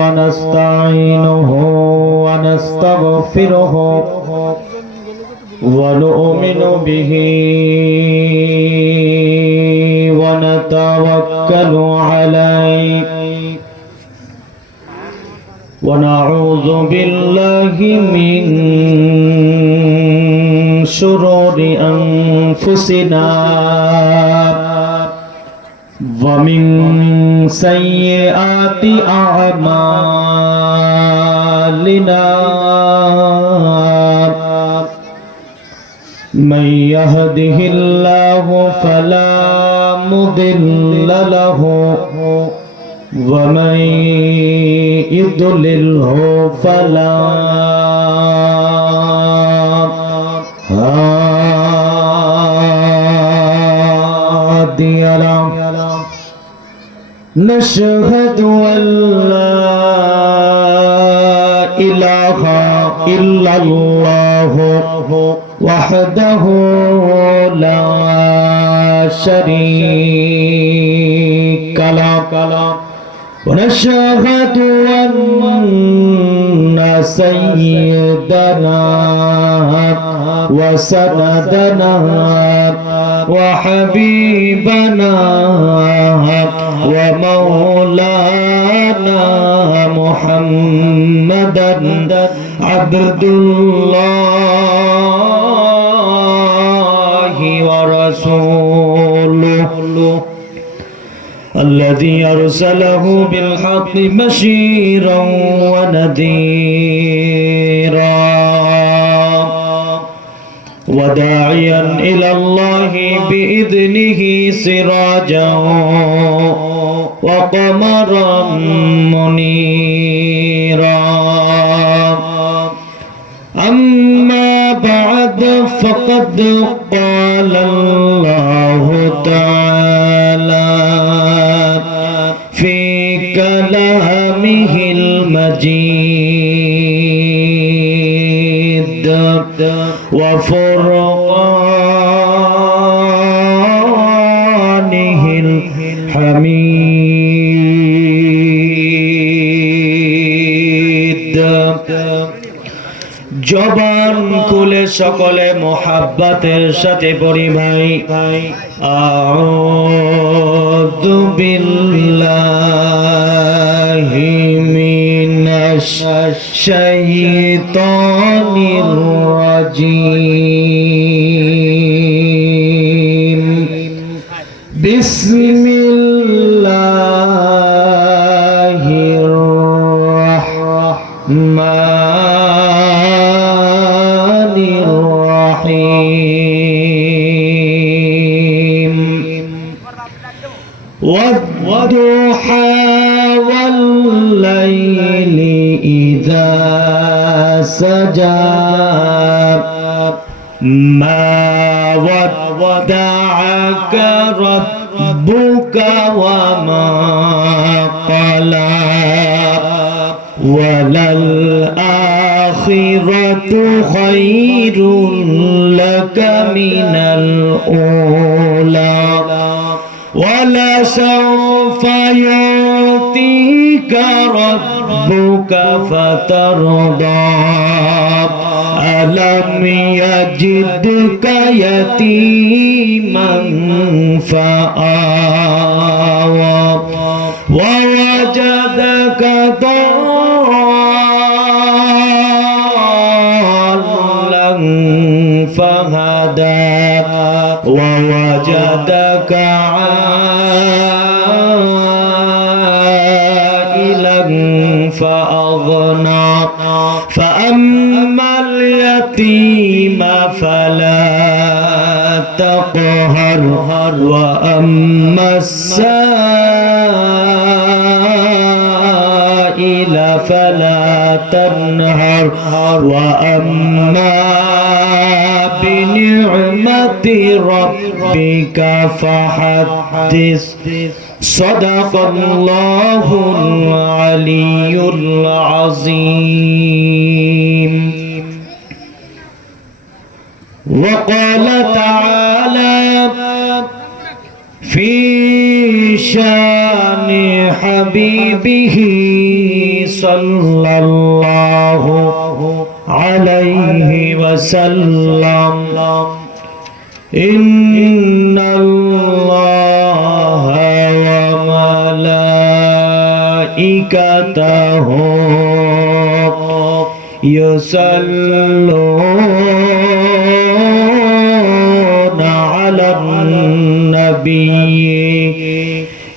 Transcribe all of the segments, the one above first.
ونستعينه ونستغفره ونؤمن به ونتوكل عليه ونعوذ بالله من شرور أنفسنا ومن سيئات أعمالنا من يهده الله فلا مضل له ومن يضلله فلا هادي له نشهد أن لا إله إلا الله وحده لا شريك له ونشهد أن سيدنا وسندنا وحبيبنا ومولانا محمدا عبد الله ورسوله الذي أرسله بالحق بشيرا ونذيرا وداعيا إلى الله بإذنه سراجا وقمرا منيرا أما بعد فقد قال الله تعالى في كلامه المجيد وفرقانه الحميد জবান খুলে সকলে মোহাব্বতের সাথে পড়ি ভাই আউযু বিল্লাহি মিনাশ শাইতানির রাজীম বিসমিল্লাহির রাহমানির রহিম والضحى والليل إذا سجى ما ودعك ربك وما قلى وللآخرة خير لك من الأولى ولسوف يعطيك ربك فترضى ألم يجدك يتيما فآوى ووجدك ضالا فهدى ووجدك عائلا فأغنى فأما اليتيم فلا تقهر وأما السائل فلا تنهر وأما بنعمة ربك فحدث صدق الله العلي العظيم وقال تعالى في شان حبيبه সাল্লাল্লাহু আলাইহি ওয়াসাল্লাম ইন্নাল্লাহা ওয়া মালাইকাতাহু ইউসাল্লুনা আলান নাবিয়্যি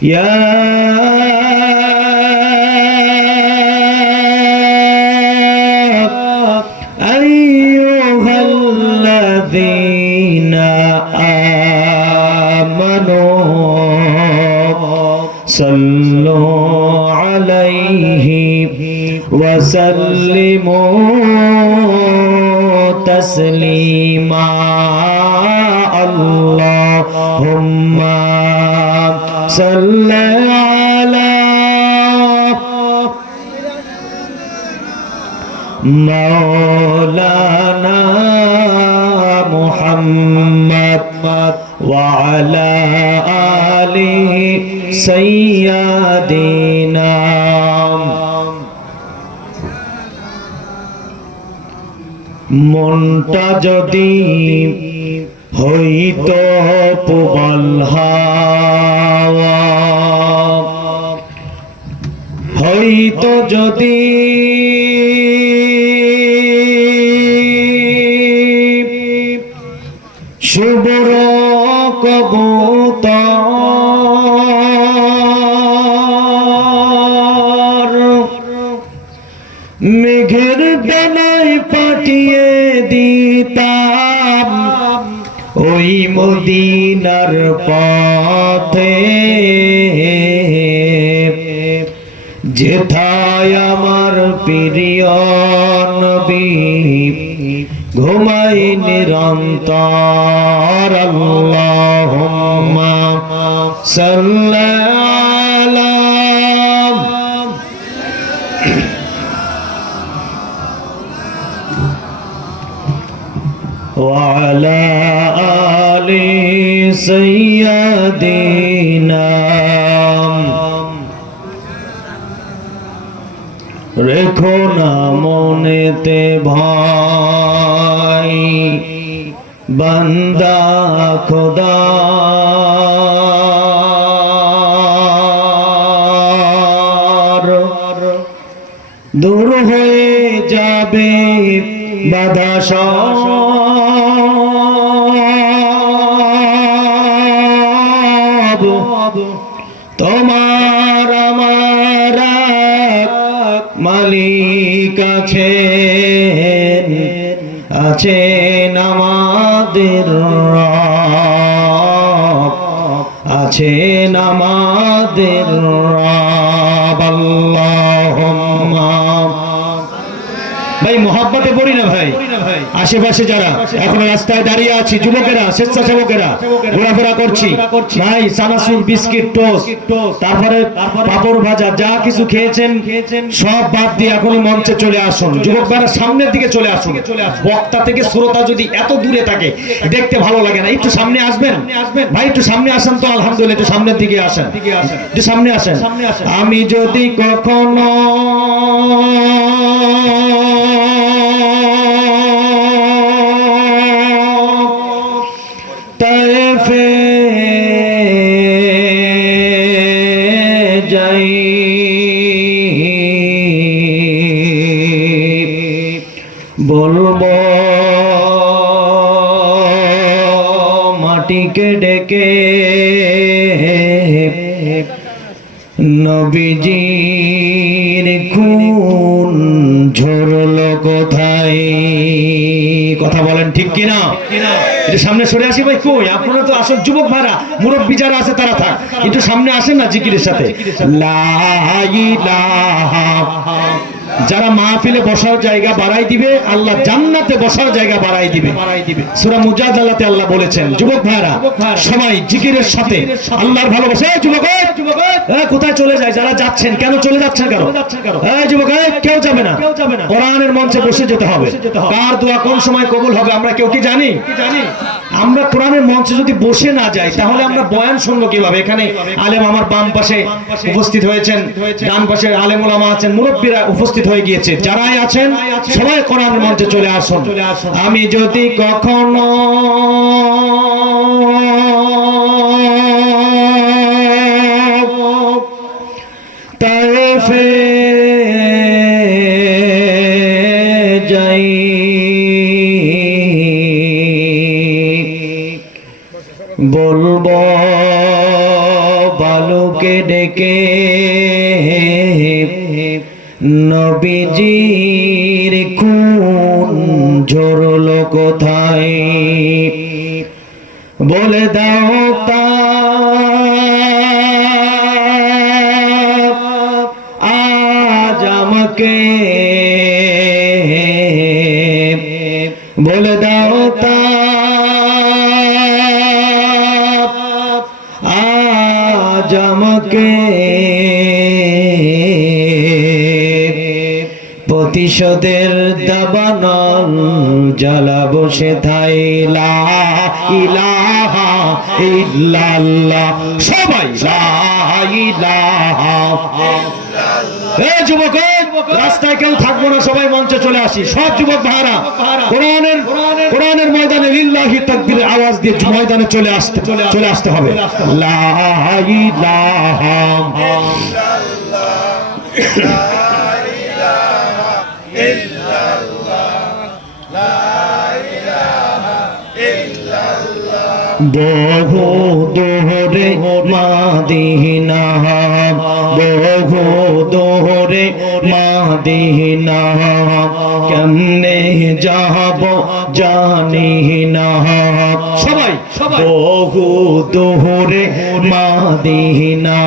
ইয়া আইয়ুহাল্লাযীনা আমানু সাল্লু আলাইহি ওয়া সাল্লিমু তাসলিমা আল্লাহুম্মা সাল্লি আলা মাওলানা মুহাম্মদ ওয়া আলা আলিহি সাইয়্যিদিনা। মনটা যদি হইতো প্রবল হাওয়া, হইতো যদি শুভ্র কবুতর, মেঘের ডানায় পাঠিয়ে দিতাম ওই মদিনার পথে, যেথায় আমার প্রিয় নবী ঘুমাই নিরন্তর। আল্লাহুম্মা সাল্লি আলা ওয়া আলা আলি সাইয়্যিদিনা। রেখো না মনেতে ভয় বান্দা খোদার, দূর হয়ে যাবে বাধা সব, তোমার আমার মালিক আছেন, আছেন আমাদের রব, আছেন আমাদের রব। আল্লাহুম্মা ভাই মোহাব্বতে পড়ি না ভাই। আশেপাশে যারা এখন রাস্তায় দাঁড়িয়ে আছি, যুবকেরা, স্বেচ্ছাসেবকেরা ঘোরাফেরা করছি ভাই, চানাচুর, বিস্কিট, টোস্ট, তারপরে পাপড় ভাজা যা কিছু খেয়েছেন সব বাদ দিয়ে এখন মঞ্চে চলে আসুন। যুবক ভাইরা সামনের দিকে চলে আসুন। বক্তা থেকে শ্রোতা যদি এত দূরে থাকে দেখতে ভালো লাগে না। একটু সামনে আসবেন ভাই, একটু সামনে আসেন তো। আলহামদুলিল্লাহ, একটু সামনের দিকে আসেন, একটু সামনে আসেন। আমি যদি কখনো তায়েফে যাই, বলবো মাটিকে ডেকে নবীজির খুন ঝরলো কোথায়। কথা বলেন ঠিক কিনা? একটু সামনে সরে আসি ভাই। কই আপনারা তো আসল যুবক ভাইরা, মুরব্বী যারা আছে তারা থাক, একটু সামনে আসেন না জিকিরের সাথে। লা ইলাহা যারা মাহফিলে বসার জায়গা বাড়াই দিবে আল্লাহ জান্নাতে বসার জায়গা বাড়াই দিবে। সূরা মুজাদালাতে আল্লাহ বলেছেন, যুবক ভাইরা সবাই জিকিরের সাথে আল্লাহর ভালোবাসা। যুবক কোথায় চলে যায়? যারা যাচ্ছেন কেন চলে যাচ্ছেন? যুবক কেউ যাবে না, কোরআনের মঞ্চে বসে যেতে হবে। কার দোয়া কোন সময় কবুল হবে আমরা কেউ কি জানি? আমরা কোরআনের মঞ্চে যদি বসে না যাই তাহলে আমরা বয়ান শুনবো কিভাবে? এখানে আলেম আমার বাম পাশে উপস্থিত হয়েছেন, ডান পাশে আলেম ওলামা আছেন, মুরব্বীরা উপস্থিত হয়ে গিয়েছে। যারাই আছেন সবাই কোরআনের মঞ্চে চলে আসুন। আমি যদি কখনো তায়েফে যাই, বলবো বালুকে ডেকে নবীজির খুন ঝরলো কোথায়, বলে দাও তা আজ আমাকে, বলে দাও তা আজ আমাকে, প্রতিশোধের দাবানল জ্বালা বসে থাই, লা ইলাহা ইল্লাল্লাহ, সবাই লা ইলাহা ইল্লাল্লাহ। এই যুবক রাস্তায় কেউ থাকবো না, সবাই মঞ্চে চলে আসি। সব যুবক ভাইরা কোরআনের ময়দানে লিল্লাহি তাকবীরের আওয়াজ দিয়ে ময়দানে চলে আসতে হবে। লা ইলাহা ইল্লাল্লাহ, বহু দূরে মাদিনা, বহু দূরে মাদিনা, কেমনে যাব জানি না। সবাই বহু দূরে মাদিনা,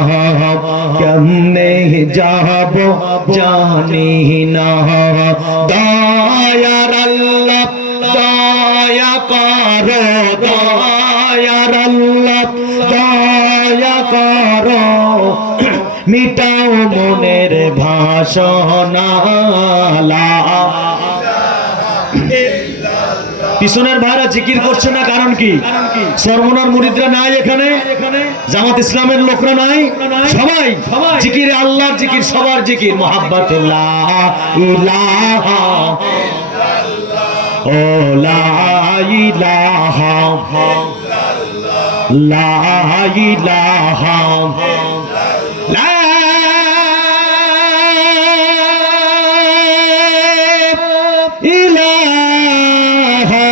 কেমনে যাব জানি না। দয়ার আল্লাহ দয়া করো, দয়ার আল্লাহ দয়া করো, মিটাও মনের ভাষণা। পিছনের ভাইরা জিকির করছে না, কারণ কি? সরমনার মুরিদরা নাই এখানে, জামাত ইসলামের লোকরা নাই, সবাই জিকিরে আল্লাহর জিকির, সবার জিকির মুহাব্বতে লা ইলাহা ও লা ইলাহা লা ইলাহা লা ইলাহা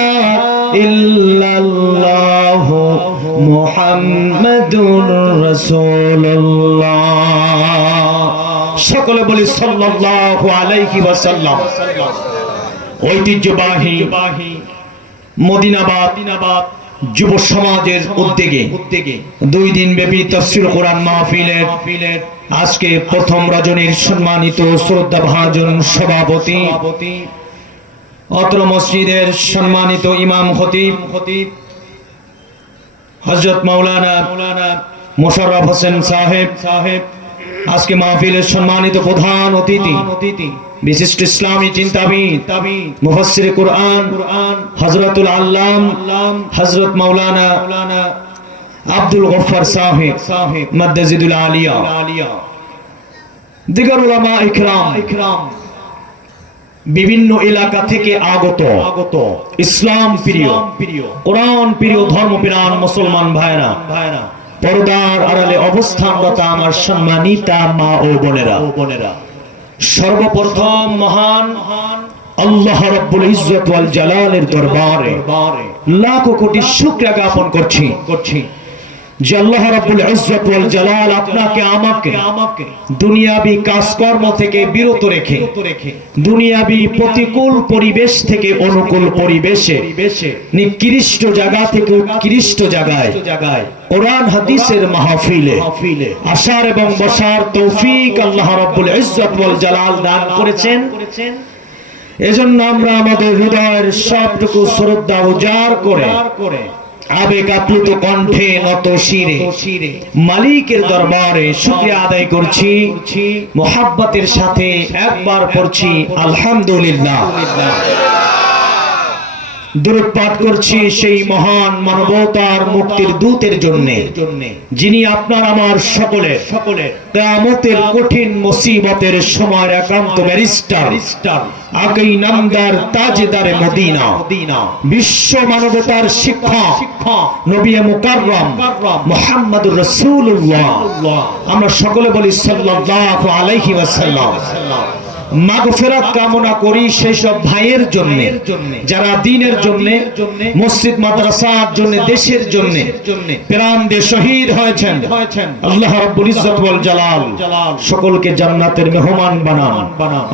ইল্লাল্লাহ মুহাম্মাদুর রাসূলুল্লাহ। সকলে বলি সাল্লাল্লাহু আলাইহি ওয়াসাল্লাম। ঐতিহ্যবাহী মদিনাবাদ যুব সমাজের উদ্যোগে 2 দিন ব্যাপী তাফসীর কোরআন মাহফিলের আজকে প্রথম রজনীর সম্মানিত শ্রদ্ধাভাজন সভাপতি, অত্র মসজিদের সম্মানিত ইমাম খতিব হযরত মাওলানা মোশাররফ হোসেন সাহেব, আজকে মাহফিলের সম্মানিত প্রধান অতিথি বিশিষ্ট ইসলামী চিন্তাবিদ মুফাসসিরে কুরআন হযরতুল আল্লাম হযরত মাওলানা আব্দুল গফফার সাহেব মাদ্দাজিদুল আলিয়া, দিগর উলামা ইকরাম, বিভিন্ন এলাকা থেকে আগত ইসলাম প্রিয়, কোরআন প্রিয়, ধর্মপ্রাণ মুসলমান ভাইরা, পর্দার আড়ালে অবস্থানরত আমার সম্মানিতা মা ও বোনেরা, সর্বপ্রথম মহান আল্লাহ রাব্বুল ইজ্জত ওয়াল জালালের দরবারে লাখো কোটি শুকরিয়া জ্ঞাপন করছি যে আল্লাহ রাব্বুল ইজ্জত ওয়াল জালাল আপনাকে আমাকে দুনিয়াবি কাজকর্ম থেকে বিরত রেখে দুনিয়াবি প্রতিকূল পরিবেশ থেকে অনুকূল পরিবেশে নিকৃষ্ট জায়গা থেকে উৎকৃষ্ট জায়গায় কোরআন হাদিসের মাহফিলে আসার এবং বসার তৌফিক আল্লাহ রাব্বুল ইজ্জত ওয়াল জালাল দান করেছেন। এজন্য আমরা আমাদের হৃদয়ের সবটুকু শ্রদ্ধা উজাড় করে আবেগ আপ্লুত কণ্ঠে নত শিরে মালিকের দরবারে শুকরিয়া আদায় করছি, মুহাব্বতের সাথে একবার পড়ছি আলহামদুলিল্লাহ। দরুদ পাঠ করছি সেই মহান মানবতার মুক্তির দূতের জন্য, যিনি আপনার আমার সকলের কিয়ামতের কঠিন মুসিবতের সময় একান্ত ব্যারিস্টার, আকিই নামদার তাজদারে মদিনা, বিশ্ব মানবতার শিক্ষক নবী মুকাররম মুহাম্মদুর রাসূলুল্লাহ। আমরা সকলে বলি সাল্লাল্লাহু আলাইহি ওয়াসাল্লাম। মাগফিরাত কামনা করি সেই সব ভাইয়ের জন্য যারা দ্বীনের জন্য, মসজিদ মাদ্রাসার জন্য, দেশের জন্য প্রাণ দিয়ে শহীদ হয়েছেন। আল্লাহ রাব্বুল ইজ্জত ওয়াল জালাল সকলকে জান্নাতের মেহমান বানান।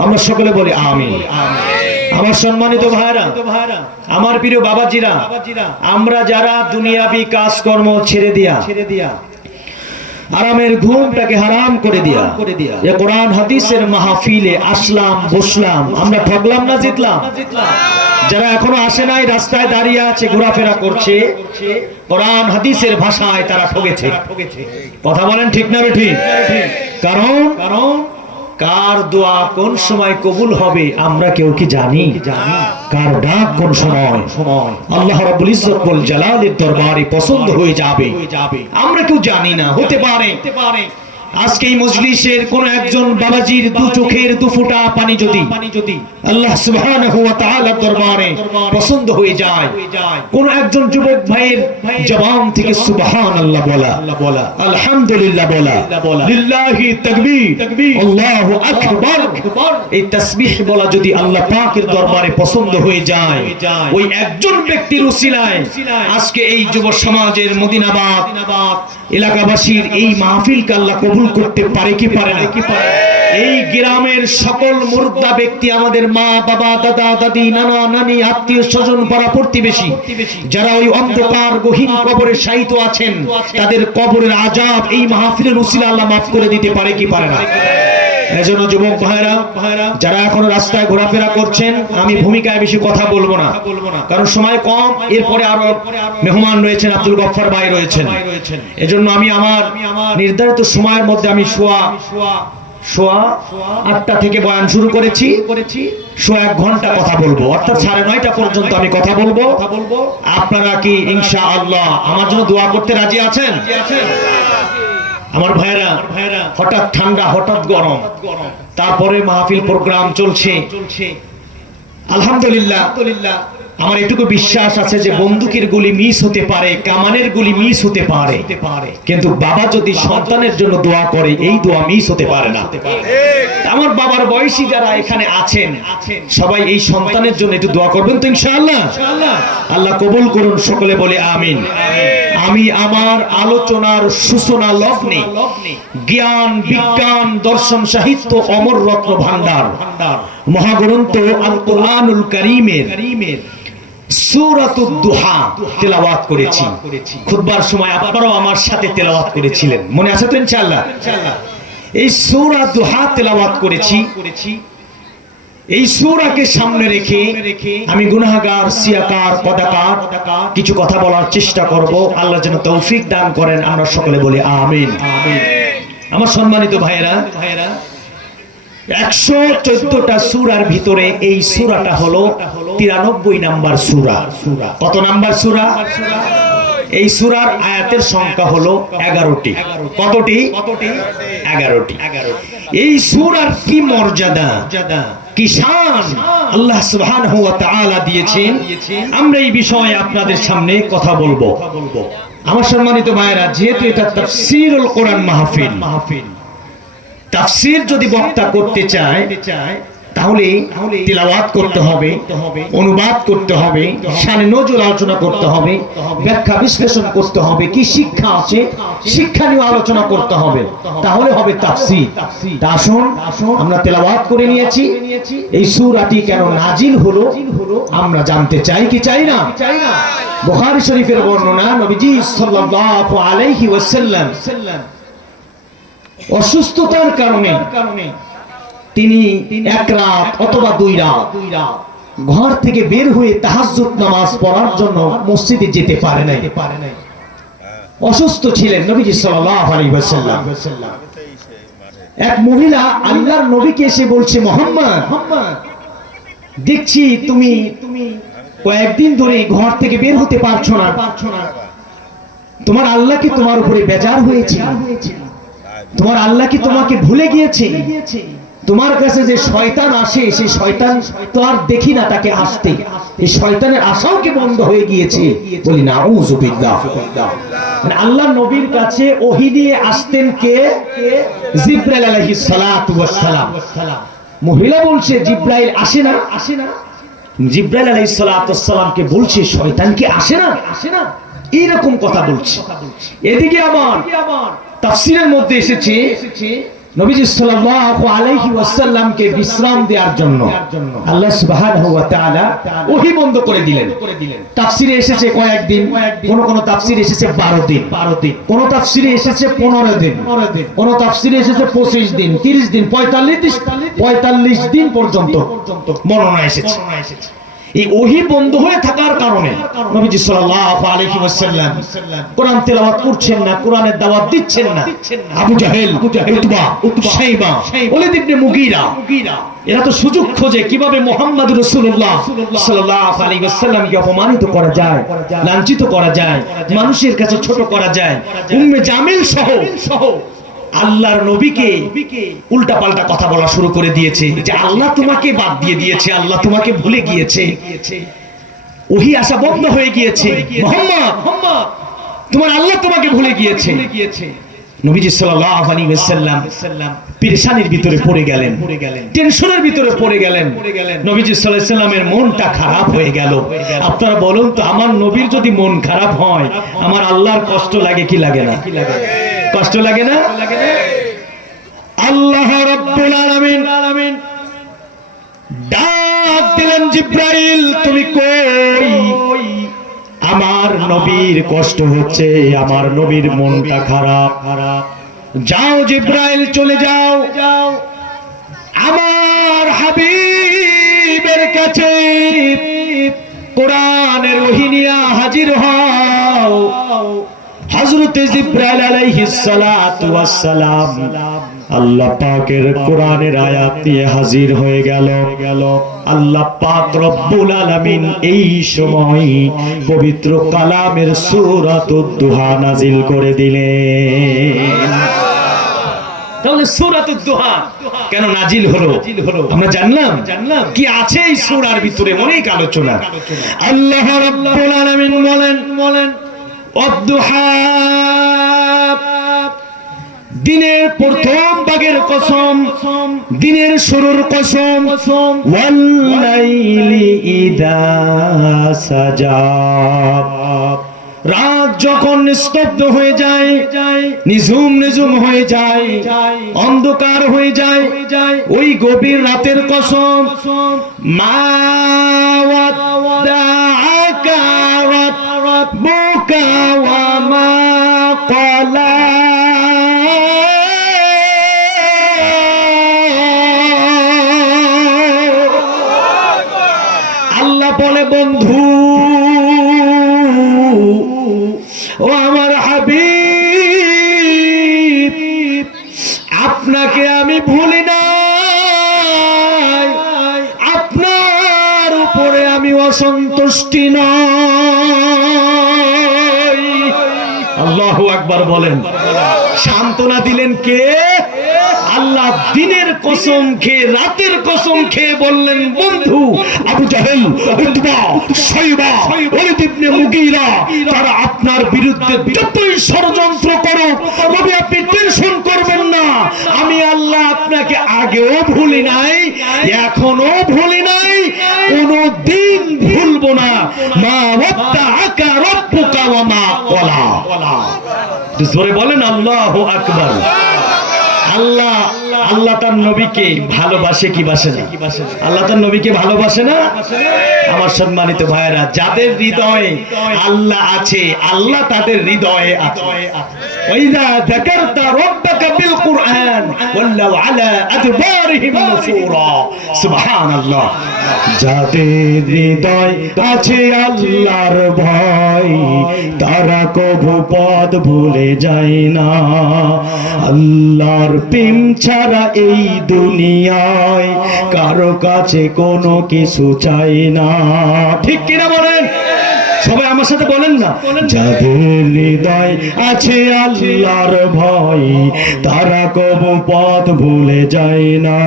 আমরা সকলে বলি আমিন। আমার সম্মানিত ভাইরা, আমার প্রিয় বাবাজিরা, আমরা যারা দুনিয়াবি কাজকর্ম ছেড়ে দিয়া আরামের ঘুমটাকে হারাম করে দিয়া এ কোরআন হাদিসের মাহফিলে আসলাম, বসলাম, আমরা ঠকলাম না জিতলাম? যারা এখনো আসে নাই, রাস্তায় দাঁড়িয়ে আছে, ঘোরাফেরা করছে, কোরআন হাদিসের ভাষায় তারা ঠকেছে। কথা বলেন ঠিক না ঠিক? কারণ কার দোয়া কোন সময় কবুল হবে আমরা কেউ কি জানি? কার ডাক কোন সময় আল্লাহ রাব্বুল ইজ্জত ওয়াল জালালের দরবারে পছন্দ হয়ে যাবে আমরা কেউ জানি না। হতে পারে আজকে এই মজলিসের কোন একজন বাবাজির দু চোখের দু ফোঁটা পানি যদি আল্লাহ সুবহানাহু ওয়া তাআলার দরবারে পছন্দ হয়ে যায়, কোন একজন যুবক ভাইয়ের জবান থেকে সুবহানাল্লাহ বলা, আলহামদুলিল্লাহ বলা, লিল্লাহি তাকবীর, আল্লাহু আকবার, এই তাসবিহ বলা যদি আল্লাহ পাকের দরবারে পছন্দ হয়ে যায়, ওই একজন ব্যক্তির উসিলায় আজকে এই যুব সমাজের মদিনাবাদ এলাকাবাসীর এই মাহফিলকে আল্লাহ কবুল করতে পারে কি পারে না? এই গ্রামের সকল মুর্দা ব্যক্তি, আমাদের মা বাবা, দাদা দাদি, নানা নানি, আত্মীয় স্বজন, পাড়া প্রতিবেশী যারা ওই অন্ধকার গহীন কবরে শায়িত আছেন, তাদের কবরের আযাব এই মাহফিলের উসিলা আল্লাহ মাফ করে দিতে পারে কি পারে না? এজন্য যুবক ভাইরা যারা এখনো রাস্তায় ঘোরাফেরা করছেন, আমি ভূমিকায় বেশি কথা বলবো না, কারণ সময় কম। এরপরে আরো মেহমান রয়েছেন, আব্দুল গফফার ভাই রয়েছেন। এজন্য আমি আমার নির্ধারিত সময়ের মধ্যে আমি সোয়া 8টা থেকে বয়ান শুরু করেছি, সোয়া 1 ঘন্টা কথা বলবো, অর্থাৎ 9:30 পর্যন্ত আমি কথা বলবো। আপনারা কি ইনশাআল্লাহ আমার জন্য দোয়া করতে রাজি আছেন? আমার ভাইরা, হঠাৎ ঠান্ডা, হঠাৎ গরম, তারপরে মাহফিল প্রোগ্রাম চলছে। আলহামদুলিল্লাহ, আমার এটুকু বিশ্বাস আছে যে বন্দুকের গুলি মিস হতে পারে, কামানের গুলি মিস হতে পারে, কিন্তু বাবা যদি সন্তানের জন্য দোয়া করে এই দোয়া মিস হতে পারে না। আমার বাবার বয়সী যারা এখানে আছেন সবাই এই সন্তানের জন্য একটু দোয়া করবেন তো ইনশাআল্লাহ? আল্লাহ কবুল করুন, সকলে বলে আমিন। আমি আমার আলোচনার সূচনা লগ্নে জ্ঞান, বিজ্ঞান, দর্শন, সাহিত্য, অমর রত্ন ভান্ডার মহাগ্রন্থ আল কোরআনুল কারীমের সূরাতুদ দুহা তেলাওয়াত করেছি। খুতবার সময় আপনারাও আমার সাথে তেলাওয়াত করেছিলেন, মনে আছে তো ইনশাআল্লাহ? এই সূরা দুহা তেলাওয়াত করেছি। এই সূরাকে সামনে রেখে আমি গুনাহগার, সিয়াকার, কদাকার কিছু কথা বলার চেষ্টা করব। আল্লাহ যেন তৌফিক দান করেন, আমরা সকলে বলি আমিন। আমার সম্মানিত ভাইয়েরা, 114টা সূরার ভিতরে এই সূরাটা হলো 93 নাম্বার সূরা। কত নাম্বার সূরা? এই সূরার আয়াতের সংখ্যা হলো 11টি। কতটি? 11টি। এই সূরার কি মর্যাদা, কি শান আল্লাহ সুবহানাহু ওয়া তাআলা দিয়েছেন, আমরা এই বিষয়ে আপনাদের সামনে কথা বলবো। আমার সম্মানিত ভাইয়েরা, যেহেতু এটা তাফসীরুল কোরআন মাহফিল, তাফসীর যদি বক্তা করতে চায় তাহলে তিলাওয়াত করতে হবে, অনুবাদ করতে হবে, শানে নজরুল আলোচনা করতে হবে, ব্যাখ্যা বিশ্লেষণ করতে হবে, কি শিক্ষা আছে শিক্ষা নিয়ে আলোচনা করতে হবে, তাহলে হবে তাফসীর। তা আসুন আমরা তিলাওয়াত করে নিয়েছি, এই সূরাটি কেন নাজিল হলো আমরা জানতে চাই কি চাই না? বুখারী শরীফের বর্ণনা, নবীজি সাল্লাল্লাহু আলাইহি ওয়াসাল্লাম অসুস্থতার কারণে তিনি এক রাত অথবা 2 রাত ঘর থেকে বের হয়ে তাহাজ্জুদ নামাজ পড়ার জন্য মসজিদে যেতে পারে নাই, অসুস্থ ছিলেন নবীজি সাল্লাল্লাহু আলাইহি ওয়াসাল্লাম। এক মহিলা আল্লাহর নবীকে এসে বলছে, মুহাম্মদ, দেখছি তুমি কয়েকদিন ধরে ঘর থেকে বের হতে পারছো না, তোমার আল্লাহ কি তোমার উপরে বেজার হয়েছে? তোমার আল্লাহ কি তোমাকে ভুলে গিয়েছে? তোমার কাছে যে শয়তান আসে, সেই শয়তান তো আর দেখি না তাকে আসতে, এই শয়তানের আশাও কি বন্ধ হয়ে গিয়েছে? বলি নাউযু বিল্লাহ। মানে আল্লাহ নবীর কাছে ওহী নিয়ে আসতেন কে? জিবরাইল আলাইহিস সালাতু ওয়াস সালাম। মহিলা বলছে জিবরাইল আসে না, আসে না। জিবরাইল আলাইহিস সালাতু ওয়াস সালামকে বলছে শয়তান কি আসে না, আসে না, এইরকম কথা বলছে। এদিকে আবার তাফসীরের মধ্যে এসেছে নবীজি সাল্লাল্লাহু আলাইহি ওয়াসাল্লামকে বিশ্রাম দেওয়ার জন্য আল্লাহ সুবহানাহু ওয়া তাআলা ওহী বন্ধ করে দিলেন। তাফসীরে এসেছে কয়েকদিন, কোন তাফসীরে এসেছে 12 দিন, কোন তাফসীরে এসেছে 15 দিন, কোন তাফসীরে এসেছে 25 দিন, 30 দিন, 45 দিন পর্যন্ত বর্ণনা এসেছে। এই ওহী বন্ধ হয়ে থাকার কারণে নবীজি সাল্লাল্লাহু আলাইহি ওয়াসাল্লাম কোরআন তেলাওয়াত করছেন না, কোরআনের দাওয়াত দিচ্ছেন না। আবু জাহেল, উতবা, শাইবা, ওলীদ ইবনে মুগীরা এরা তো সুযোগ খোঁজে কিভাবে মুহাম্মদুর রাসূলুল্লাহ সাল্লাল্লাহু আলাইহি ওয়াসাল্লামকে অপমানিত করা যায়, লাঞ্ছিত করা যায়, মানুষের কাছে ছোট করা যায়। উম্মে জামিল সহ আল্লাহর নবীকে উল্টা পাল্টা কথা বলা শুরু করে দিয়েছে, যে আল্লাহ তোমাকে বাদ দিয়ে দিয়েছে, আল্লাহ তোমাকে ভুলে গিয়েছে, ওহী আসা বন্ধ হয়ে গিয়েছে, মুহাম্মদ তোমার আল্লাহ তোমাকে ভুলে গিয়েছে। নবীজি সাল্লাল্লাহু আলাইহি ওয়াসাল্লাম পেরেশানির ভিতরে পড়ে গেলেন, টেনশনের ভিতরে পড়ে গেলেন। নবীজি সাল্লাল্লাহু আলাইহি ওয়াসাল্লামের মনটা খারাপ হয়ে গেল। আপনারা বলুন তো, আমার নবীর যদি মন খারাপ হয় আমার আল্লাহর কষ্ট লাগে কি লাগে না? কষ্ট লাগে না? আল্লাহ রাব্বুল আলামিন ডাক দিলেন, জিবরাইল তুমি কই? আমার নবীর কষ্ট হচ্ছে, আমার নবীর মনটা খারাপ। যাও জিবরাইল, চলে যাও, আমার হাবিবের কাছে কোরআনের ওহী নিয়ে হাজির হও। হযরত জিবরাইল আলাইহিস সালাতু ওয়াস সালাম আল্লাহ পাকের কোরআনের আয়াত নিয়ে হাজির হয়ে গেল। আল্লাহ পাক রব্বুল আলামিন এই সময় পবিত্র কালামের সূরাতুদ দুহা নাজিল করে দিলেন। তাহলে সূরাতুদ দুহা কেন নাজিল হলো আমরা জানলাম। কি আছে এই সূরার ভিতরে অনেক আলোচনা। আল্লাহ রাব্বুল আলামিন বলেন অদ্দুহা, দিনের প্রথম ভাগের কসম, দিনের শুরুর কসম, ওয়াল লাইলি ইযা সাজা, রাত যখন নিস্তব্ধ হয়ে যায়, নিঝুম হয়ে যায়, অন্ধকার হয়ে যায়, ওই গভীর রাতের কসম। মা ওয়াদাআকা রাব্বুকা ওয়া মা ক্বালা, আল্লাহ বলে বন্ধু ও আমার হাবিব, আপনাকে আমি ভুলি নাই, আপনার উপরে আমি অসন্তুষ্টি নই। আল্লাহু আকবার বলেন। সান্ত্বনা দিলেন কে? আল্লাহ আল্লাহ দিনের কসম খেয়ে রাতের কসম খেয়ে বললেন, বন্ধু আবু জাহেল, উতবা, শাইবা, ওয়ালিদ ইবনে মুগীরা, তারা আপনার বিরুদ্ধে যতই ষড়যন্ত্র করো, তবে আপনি টেনশন করবেন না, আমি আল্লাহ আপনাকে আগেও ভুলি নাই, এখনো ভুলি নাই, কোনদিন ভুলবো না। মা ওয়াদ্দাআকা রাব্বুকা ওয়া মা ক্বালা। জোরে বলেন আল্লাহু আকবার। আল্লাহ আল্লাহ তার নবীকে ভালোবাসে কি বাসে না? আল্লাহ তার নবীকে ভালোবাসে না? আমার সম্মানিত ভাইয়েরা, যাদের হৃদয়ে আল্লাহ আছে, আল্লাহ তাদের হৃদয়ে আছে। ওয়াইদা যাকারতা রাব্বাকা বিল কুরআন ওয়াল্লাউ আলা আদবারিহিম নুফুরা। সুবহানাল্লাহ। যাদের হৃদয় আছে আল্লাহর ভয়, তারা কবু পথ ভুলে যায় না। আল্লাহর প্রেম ছাড়া এই দুনিয়ায় কারো কাছে কোনো কিছু চাই না। ঠিক কিনা বলেন? সবাই আমার সাথে বলেন না। যাদের হৃদয় আছে আল্লাহর ভয়, তারা কবু পথ ভুলে যায় না।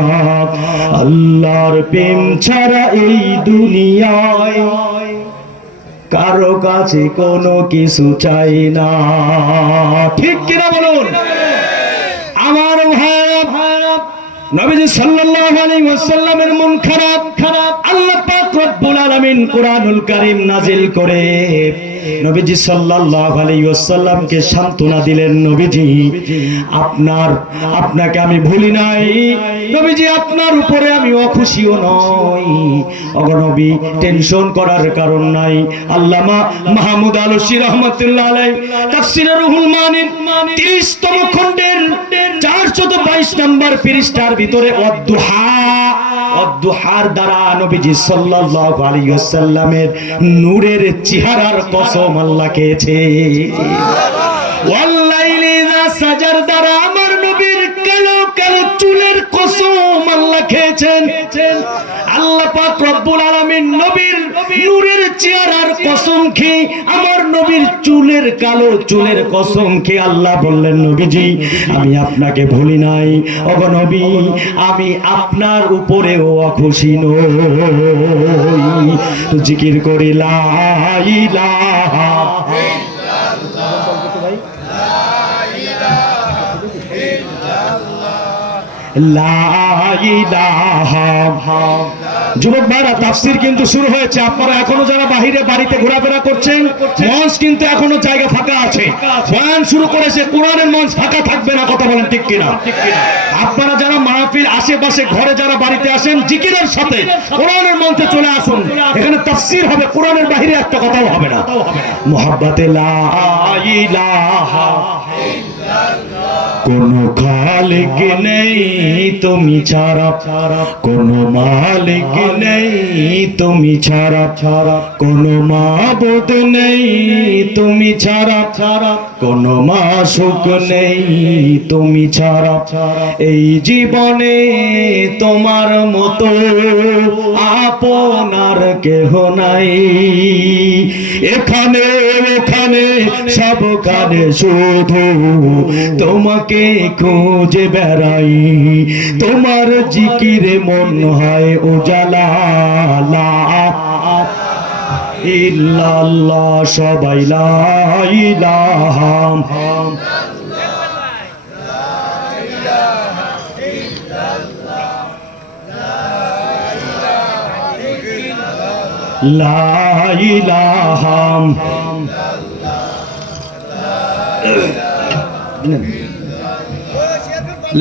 আল্লাহর প্রেম ছাড়া এই দুনিয়ায় কারো কাছে কোনো কিছু চাই না। ঠিক কিনা বলুন আমার ভাইরা? নবীজি সাল্লাল্লাহু আলাইহি ওয়াসাল্লামের মন খারাপ। আল্লাহ পাক রব্বুল আলামিন কুরআনুল কারীম নাজিল করে নবীজি সাল্লাল্লাহু আলাইহি ওয়াসাল্লামকে সান্ত্বনা দিলেন, নবীজি আপনাকে আমি ভুলি নাই, নবীজি আপনার উপরে আমি অখুশিও নই। ওগো নবী, টেনশন করার কারণ নাই। আল্লামা মাহমুদ আলসী রাহমাতুল্লাহ আলাইহি তাফসীরে রুহুল মানির 30তম খণ্ডের 422 নম্বর পৃষ্ঠার ভিতরে অদ্দুহার দ্বারা নবীজি সাল্লাল্লাহু আলাইহি ওয়াসাল্লামের নূরের চেহারার কসম আল্লাহ খেয়েছে। ওয়াল্লাইলি ইযা সাজার দ্বারা আমার নবীর কালো কালো চুলের কসম আল্লাহ খেয়েছেন। আল্লাহ পাক রব্বুল আলামিন নবীর নূরের চেহারার কসম খেয়ে আমার নবীর চুলের কালো চুলের কসম খেয়ে আল্লাহ বললেন, নবীজি আমি আপনাকে ভুলি নাই। ওগো নবী, আমি আপনার উপরেও অখুশি নই। জিকির করি লা ইলাহা যুবক ভাইরা, তাফসীর কিন্তু শুরু হয়েছে। আপনারা এখনো যারা বাহিরে বাড়িতে ঘোরাফেরা করছেন, মঞ্চ কিন্তু এখনো জায়গা ফাঁকা আছে। বয়ান শুরু করেছে, কোরআনের মঞ্চ ফাঁকা থাকবে না। কথা বলেন ঠিক কিনা? আপনারা যারা মাহফিল আশেপাশে ঘরে যারা বাড়িতে আসেন, জিকিরের সাথে কোরআনের মঞ্চে চলে আসুন। এখানে তাফসীর হবে, কোরআনের বাহিরে একটা কথাও হবে না। মুহাব্বতে লা ইলাহা কোনো খালিক নেই তুমি ছাড়া, কোনো মালিক নেই তুমি ছাড়া, কোনো মাবুদ নেই তুমি ছাড়া, কোনো মাশুক নেই তুমি ছাড়া। এই জীবনে তোমার মতো আপনার কেহ নাই। এখানে ওখানে সবখানে শুধু তোমাকে খুঁজে বেড়াই, তোমার জিকিরে মন হয় উজালা। লা ইল্লাল্লাহ, সবাই লা ইলাহা লা ইলাহা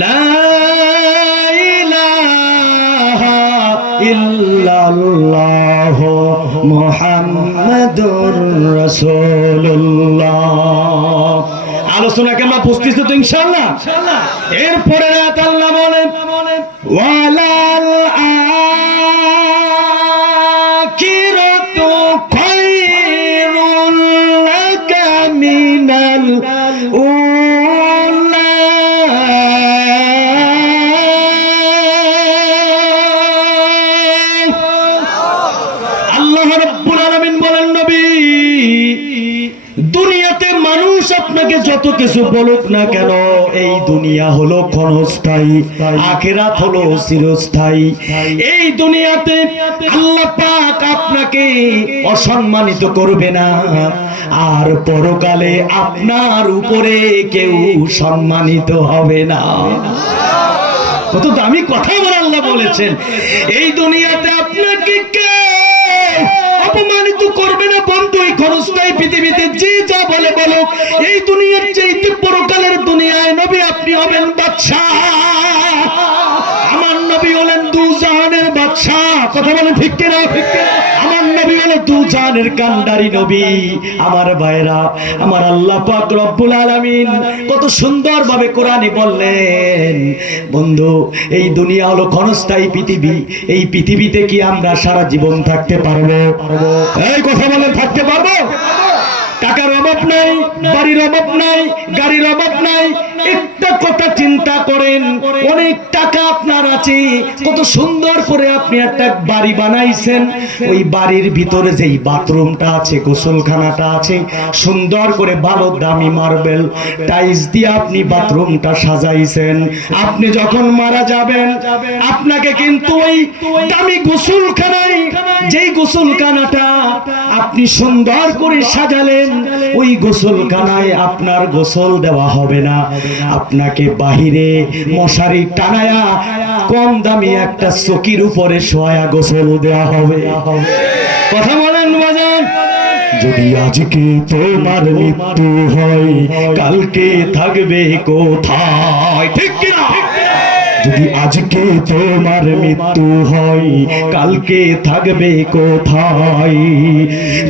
লা ইলাহা ইল্লাল্লাহ মুহাম্মাদুর রাসূলুল্লাহ। আলোচনাকে আমরা বুঝতেছি তো ইনশাআল্লাহ? এরপরে আল্লাহ বলেন, ওয়ালাল আখিরাতু খায়রুল লাকা মিনাল আপনাকে যত কিছু বলুক না কেন, এই দুনিয়া হলো ক্ষণস্থায়ী, আখিরাত হলো চিরস্থায়ী। এই দুনিয়াতে আল্লাহ পাক আপনাকে অসম্মানিত করবে না, আর পরকালে আপনার উপরে কেউ সম্মানিত হবে না। কত দামি কথা আমার আল্লাহ বলেছেন। এই দুনিয়াতে আপনাকে কেউ অপমানিত করবে না বন্ধু। এই ক্ষণস্থায়ী পৃথিবীতে যে যা বলে বলো, এই দুনিয়ার চাইতে পরকালের দুনিয়ায় নবী আপনি হবেন বাদশাহ। আমার নবী হলেন দুজাহানের বাদশাহ। কথা বলেন ঠিক কিনা? আমার নবী হলো দুজাহানের কান্ডারি নবী। আমার ভাইরা, আমার আল্লাহ পাক রব্বুল আলামিন কত সুন্দরভাবে কোরআনে বললেন, বন্ধু এই দুনিয়া হলো ক্ষণস্থায়ী পৃথিবী। এই পৃথিবীতে কি আমরা সারা জীবন থাকতে পারবো? এই কথা বলেন, থাকতে পারবো? টাকার অভাব নাই, বাড়ির অভাব নাই, গাড়ির অভাব নাই। একটা কথা চিন্তা করেন, অনেক টাকা আপনার আছে, কত সুন্দর করে আপনি একটা বাড়ি বানাইছেন, ওই বাড়ির ভিতরে যেই বাথরুমটা আছে, গোসলখানাটা আছে, সুন্দর করে ভালো দামি মার্বেল টাইলস দিয়ে আপনি বাথরুমটা সাজাইছেন। আপনি যখন মারা যাবেন, আপনাকে কিন্তু ওই দামি গোসলখানায়, যেই গোসলখানাটা আপনি সুন্দর করে সাজালেন, ওই গোসলখানায় আপনার গোসল দেওয়া হবে না। আপনাকে বাহিরে মশারি টানায়া কম দামি একটা চকির উপরে শোয়া গোসল দেওয়া হবে। কথা বলেন বাজান। যদি আজকে তোমার মৃত্যু হয়, কালকে থাকবে কোথায়? ঠিক কিনা? যদি আজকে তোমার মৃত্যু হয়, কালকে থাকবে কোথায়?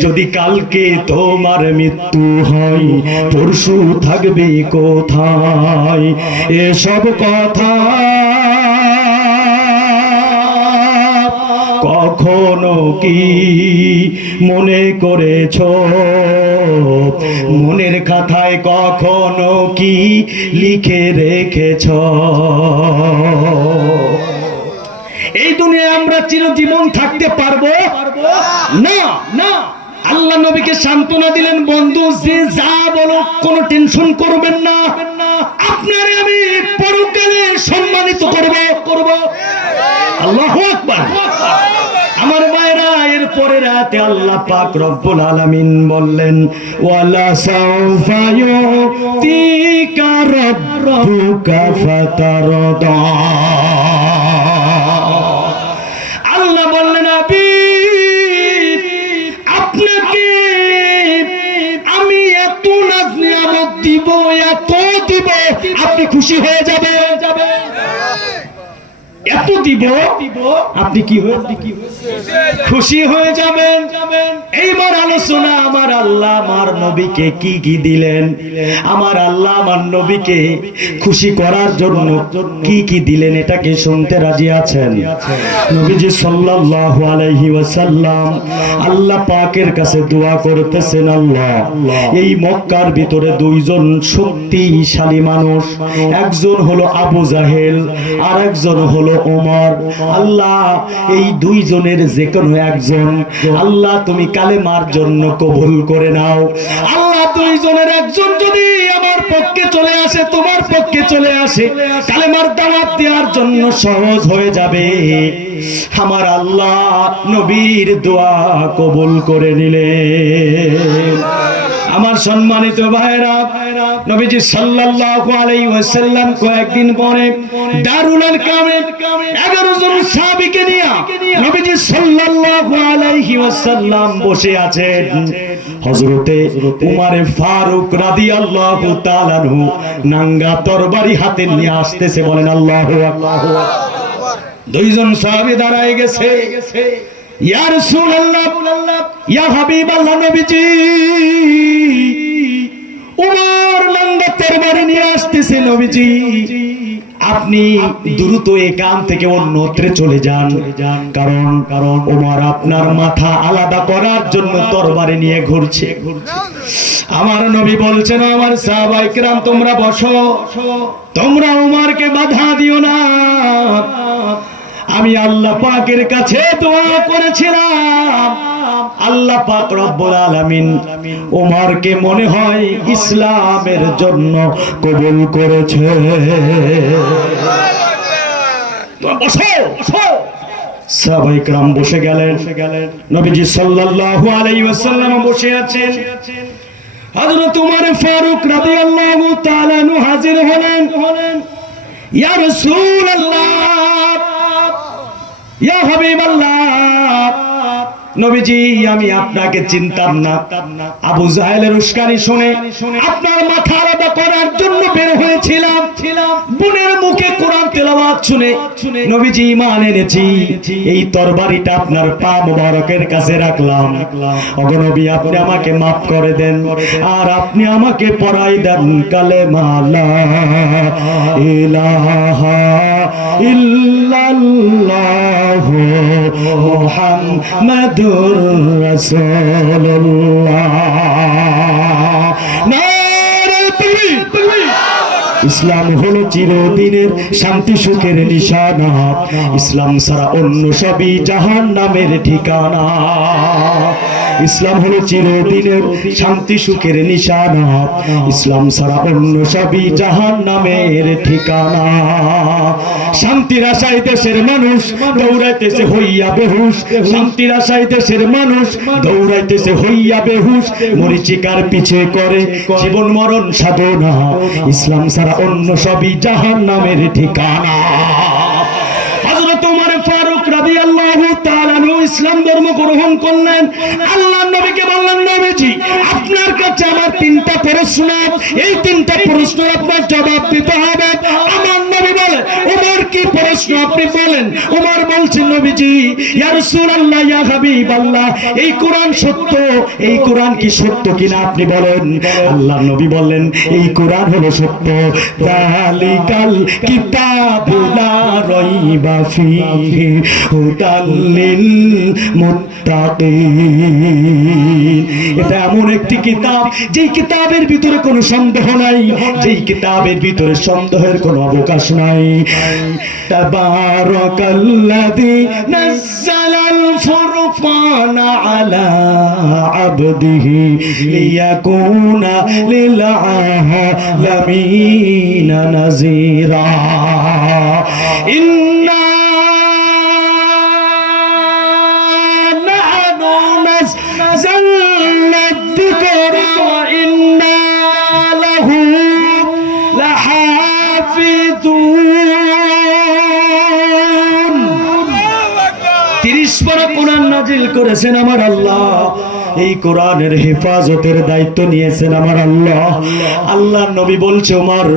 যদি কালকে তোমার মৃত্যু হয়, পরশু থাকবে কোথায়? এসব কথা কখনো কি মনে করেছ? মনের খাতায় কখনো কি লিখে রেখেছ? এই দুনিয়ায় আমরা চিরজীবন থাকতে পারবো না। না, আল্লাহ নবীকে সান্ত্বনা দিলেন, বন্ধু যে যা বলো কোনো টেনশন করবেন না, আপনারে আমি পরকালে সম্মানিত করব। আল্লাহু আকবার। আমার ভাইরা, এর পরে রাতে আল্লাহ পাক রব্বুল আলামিন বললেন, ওয়ালা সাউফা ইউতিকা রাব্বুকা ফাতারদা। আল্লাহ বললেন, আপনাকে আমি এত নিয়ামত দিব, এত দিব, আপনি খুশি হয়ে যাবে। এত দিব, আপনি কি খুশি হয়ে যাবেন। এইবার আলোচনা, আমার আল্লাহ আমার নবীকে কি কি দিলেন, আমার আল্লাহ আমার নবীকে খুশি করার জন্য কি কি দিলেন, এটাকে শুনতে রাজি আছেন? নবীজি সাল্লাল্লাহু আলাইহি ওয়াসাল্লাম আল্লাহ পাকের কাছে দোয়া করতেছেন, আল্লাহ এই মক্কার ভিতরে দুইজন শক্তিশালী মানুষ, একজন হলো আবু জাহেল আর একজন হলো ওমর। আল্লাহ এই দুইজনের যে কোনো একজন আল্লাহ তুমি কালেমার জন্য কবুল করে নাও। আল্লাহ দুইজনের একজন যদি আমার পক্ষে চলে আসে, তোমার পক্ষে চলে আসে, কালেমার দাওয়াত দেওয়ার জন্য সহজ হয়ে যাবে। আমার আল্লাহ নবীর দোয়া কবুল করে নিলেন। আমার সম্মানিত ভাইরা, নবীজি সাল্লাল্লাহু আলাইহি ওয়াসাল্লাম কয়েকদিন পরে দারুল আরকামে 11 জন সাহাবীকে নিয়ে নবীজি সাল্লাল্লাহু আলাইহি ওয়াসাল্লাম বসে আছেন। হযরতে উমর ফারুক রাদিয়াল্লাহু তাআলা আনহু নাঙ্গা তরবারি হাতে নিয়ে আসতেছে। বলেন আল্লাহু আকবার। দুইজন সাহাবী দাঁড়ায় গেছে। ইয়া রাসূলুল্লাহ, ইয়া হাবিবাল্লাহ, নবীজি উমর নাঙ্গা তরবারি নিয়ে আসতেছে। নবীজি আপনি দ্রুত এখান থেকে অন্যত্রে চলে যান, কারণ ওমর আপনার মাথা আলাদা করার জন্য তরবারি নিয়ে ঘুরছে। আমার নবী বলছেন, আমার সাহাবায়ে কেরাম তোমরা বসো, তোমরা উমরকে বাধা দিও না। আমি আল্লাহ পাকের কাছে দোয়া করেছিলাম আল্লাহ পাক রব্বুল আলামিন ওমরকে মনে হয় ইসলামের জন্য কবুল করেছে। সাহাবায়ে কেরাম বসে গেলেন, নবীজি সাল্লাল্লাহু আলাইহি ওয়াসাল্লাম বসে আছেন। হযরত ওমর ফারুক রাদিয়াল্লাহু তাআলা আনহু হাজির হলেন। ইয়া রাসূলুল্লাহ, ইয়া হাবিবাল্লাহ, নবীজি আমি আপনাকে চিনতাম না। আবু জাহেলের উস্কানি শুনে আপনার মাথা আলাদা করার জন্য বের হয়েছিলাম। বোনের মুখে কোরআন তেলাওয়াত শুনে নবীজি ঈমান এনেছি। এই তরবারিটা আপনার পা মোবারকের কাছে রাখলাম। ওগো নবী, আপনি আমাকে maaf করে দেন আর আপনি আমাকে পড়াই দেন কালেমা লা ইলাহা ইল্লাল্লাহু মুহাম্মাদুর রাসূলুল্লাহ। নারে তাকবীর। ইসলাম হলো চিরদিনের শান্তি সুখের নিশানা। ইসলাম ছাড়া অন্য সবই জাহান্নামের ঠিকানা। ইসলাম হলো চিরদিনের শান্তি সুখের নিশানা। ইসলাম ছাড়া অন্য সবই জাহান্নামের ঠিকানা। শান্তির আশায় দেশের মানুষ দৌড়াইতেছে হইয়া বেহুশ। শান্তির আশায় দেশের মানুষ দৌড়াইতেছে হইয়া বেহুশ। মরিচিকার পিছে করে জীবন মরণ সাধনা। ইসলাম ছাড়া অন্য সবই জাহান্নামের ঠিকানা। হযরত ওমর ফারুক রাদিয়াল্লাহু তাআলা আনহু ইসলাম ধর্ম গ্রহণ করলেন। আল্লাহর নবীকে বললেন, নবীজি আপনার কাছে আমার তিনটা প্রশ্ন, এই তিনটা প্রশ্নের আপনার জবাব দিতে হবে। আমার নবী বলে, ওমর কি প্রশ্ন আপনি বলেন। ওমর বলছেন, নবীজি ইয়া রাসূলুল্লাহ, ইয়া হাবিবাল্লাহ, এই কোরআন সত্য, এই কোরআন কি সত্য কিনা আপনি বলেন। আল্লাহর নবী বললেন, এই কোরআন হলো সত্য। যালিকাল কিতাবু লা রাইবা ফীহি হুদাল লিল মুত্তাকিন। এটা এমন একটি কিতাব, যেই কিতাবের ভিতরে কোনো সন্দেহ নাই, যেই কিতাবের ভিতরে সন্দেহের কোনো অবকাশ নাই। তাবারাকাল্লাযী নাযালাল ফুরকানা আলা আবদিহি লিয়াকুনা লিল আলামিনা নাযীরা। ইন্না নাহনু নাযালনা যিকরা ওয়া ইন্না লাহু লাহাফিজুন। 30 পারা কোরআন নাজিল করেছেন আমার আল্লাহ। এই কোরআনের হেফাজতের দায়িত্ব নিয়েছেন আমার আল্লাহ। আল্লাহর নবী বলছে, Omar,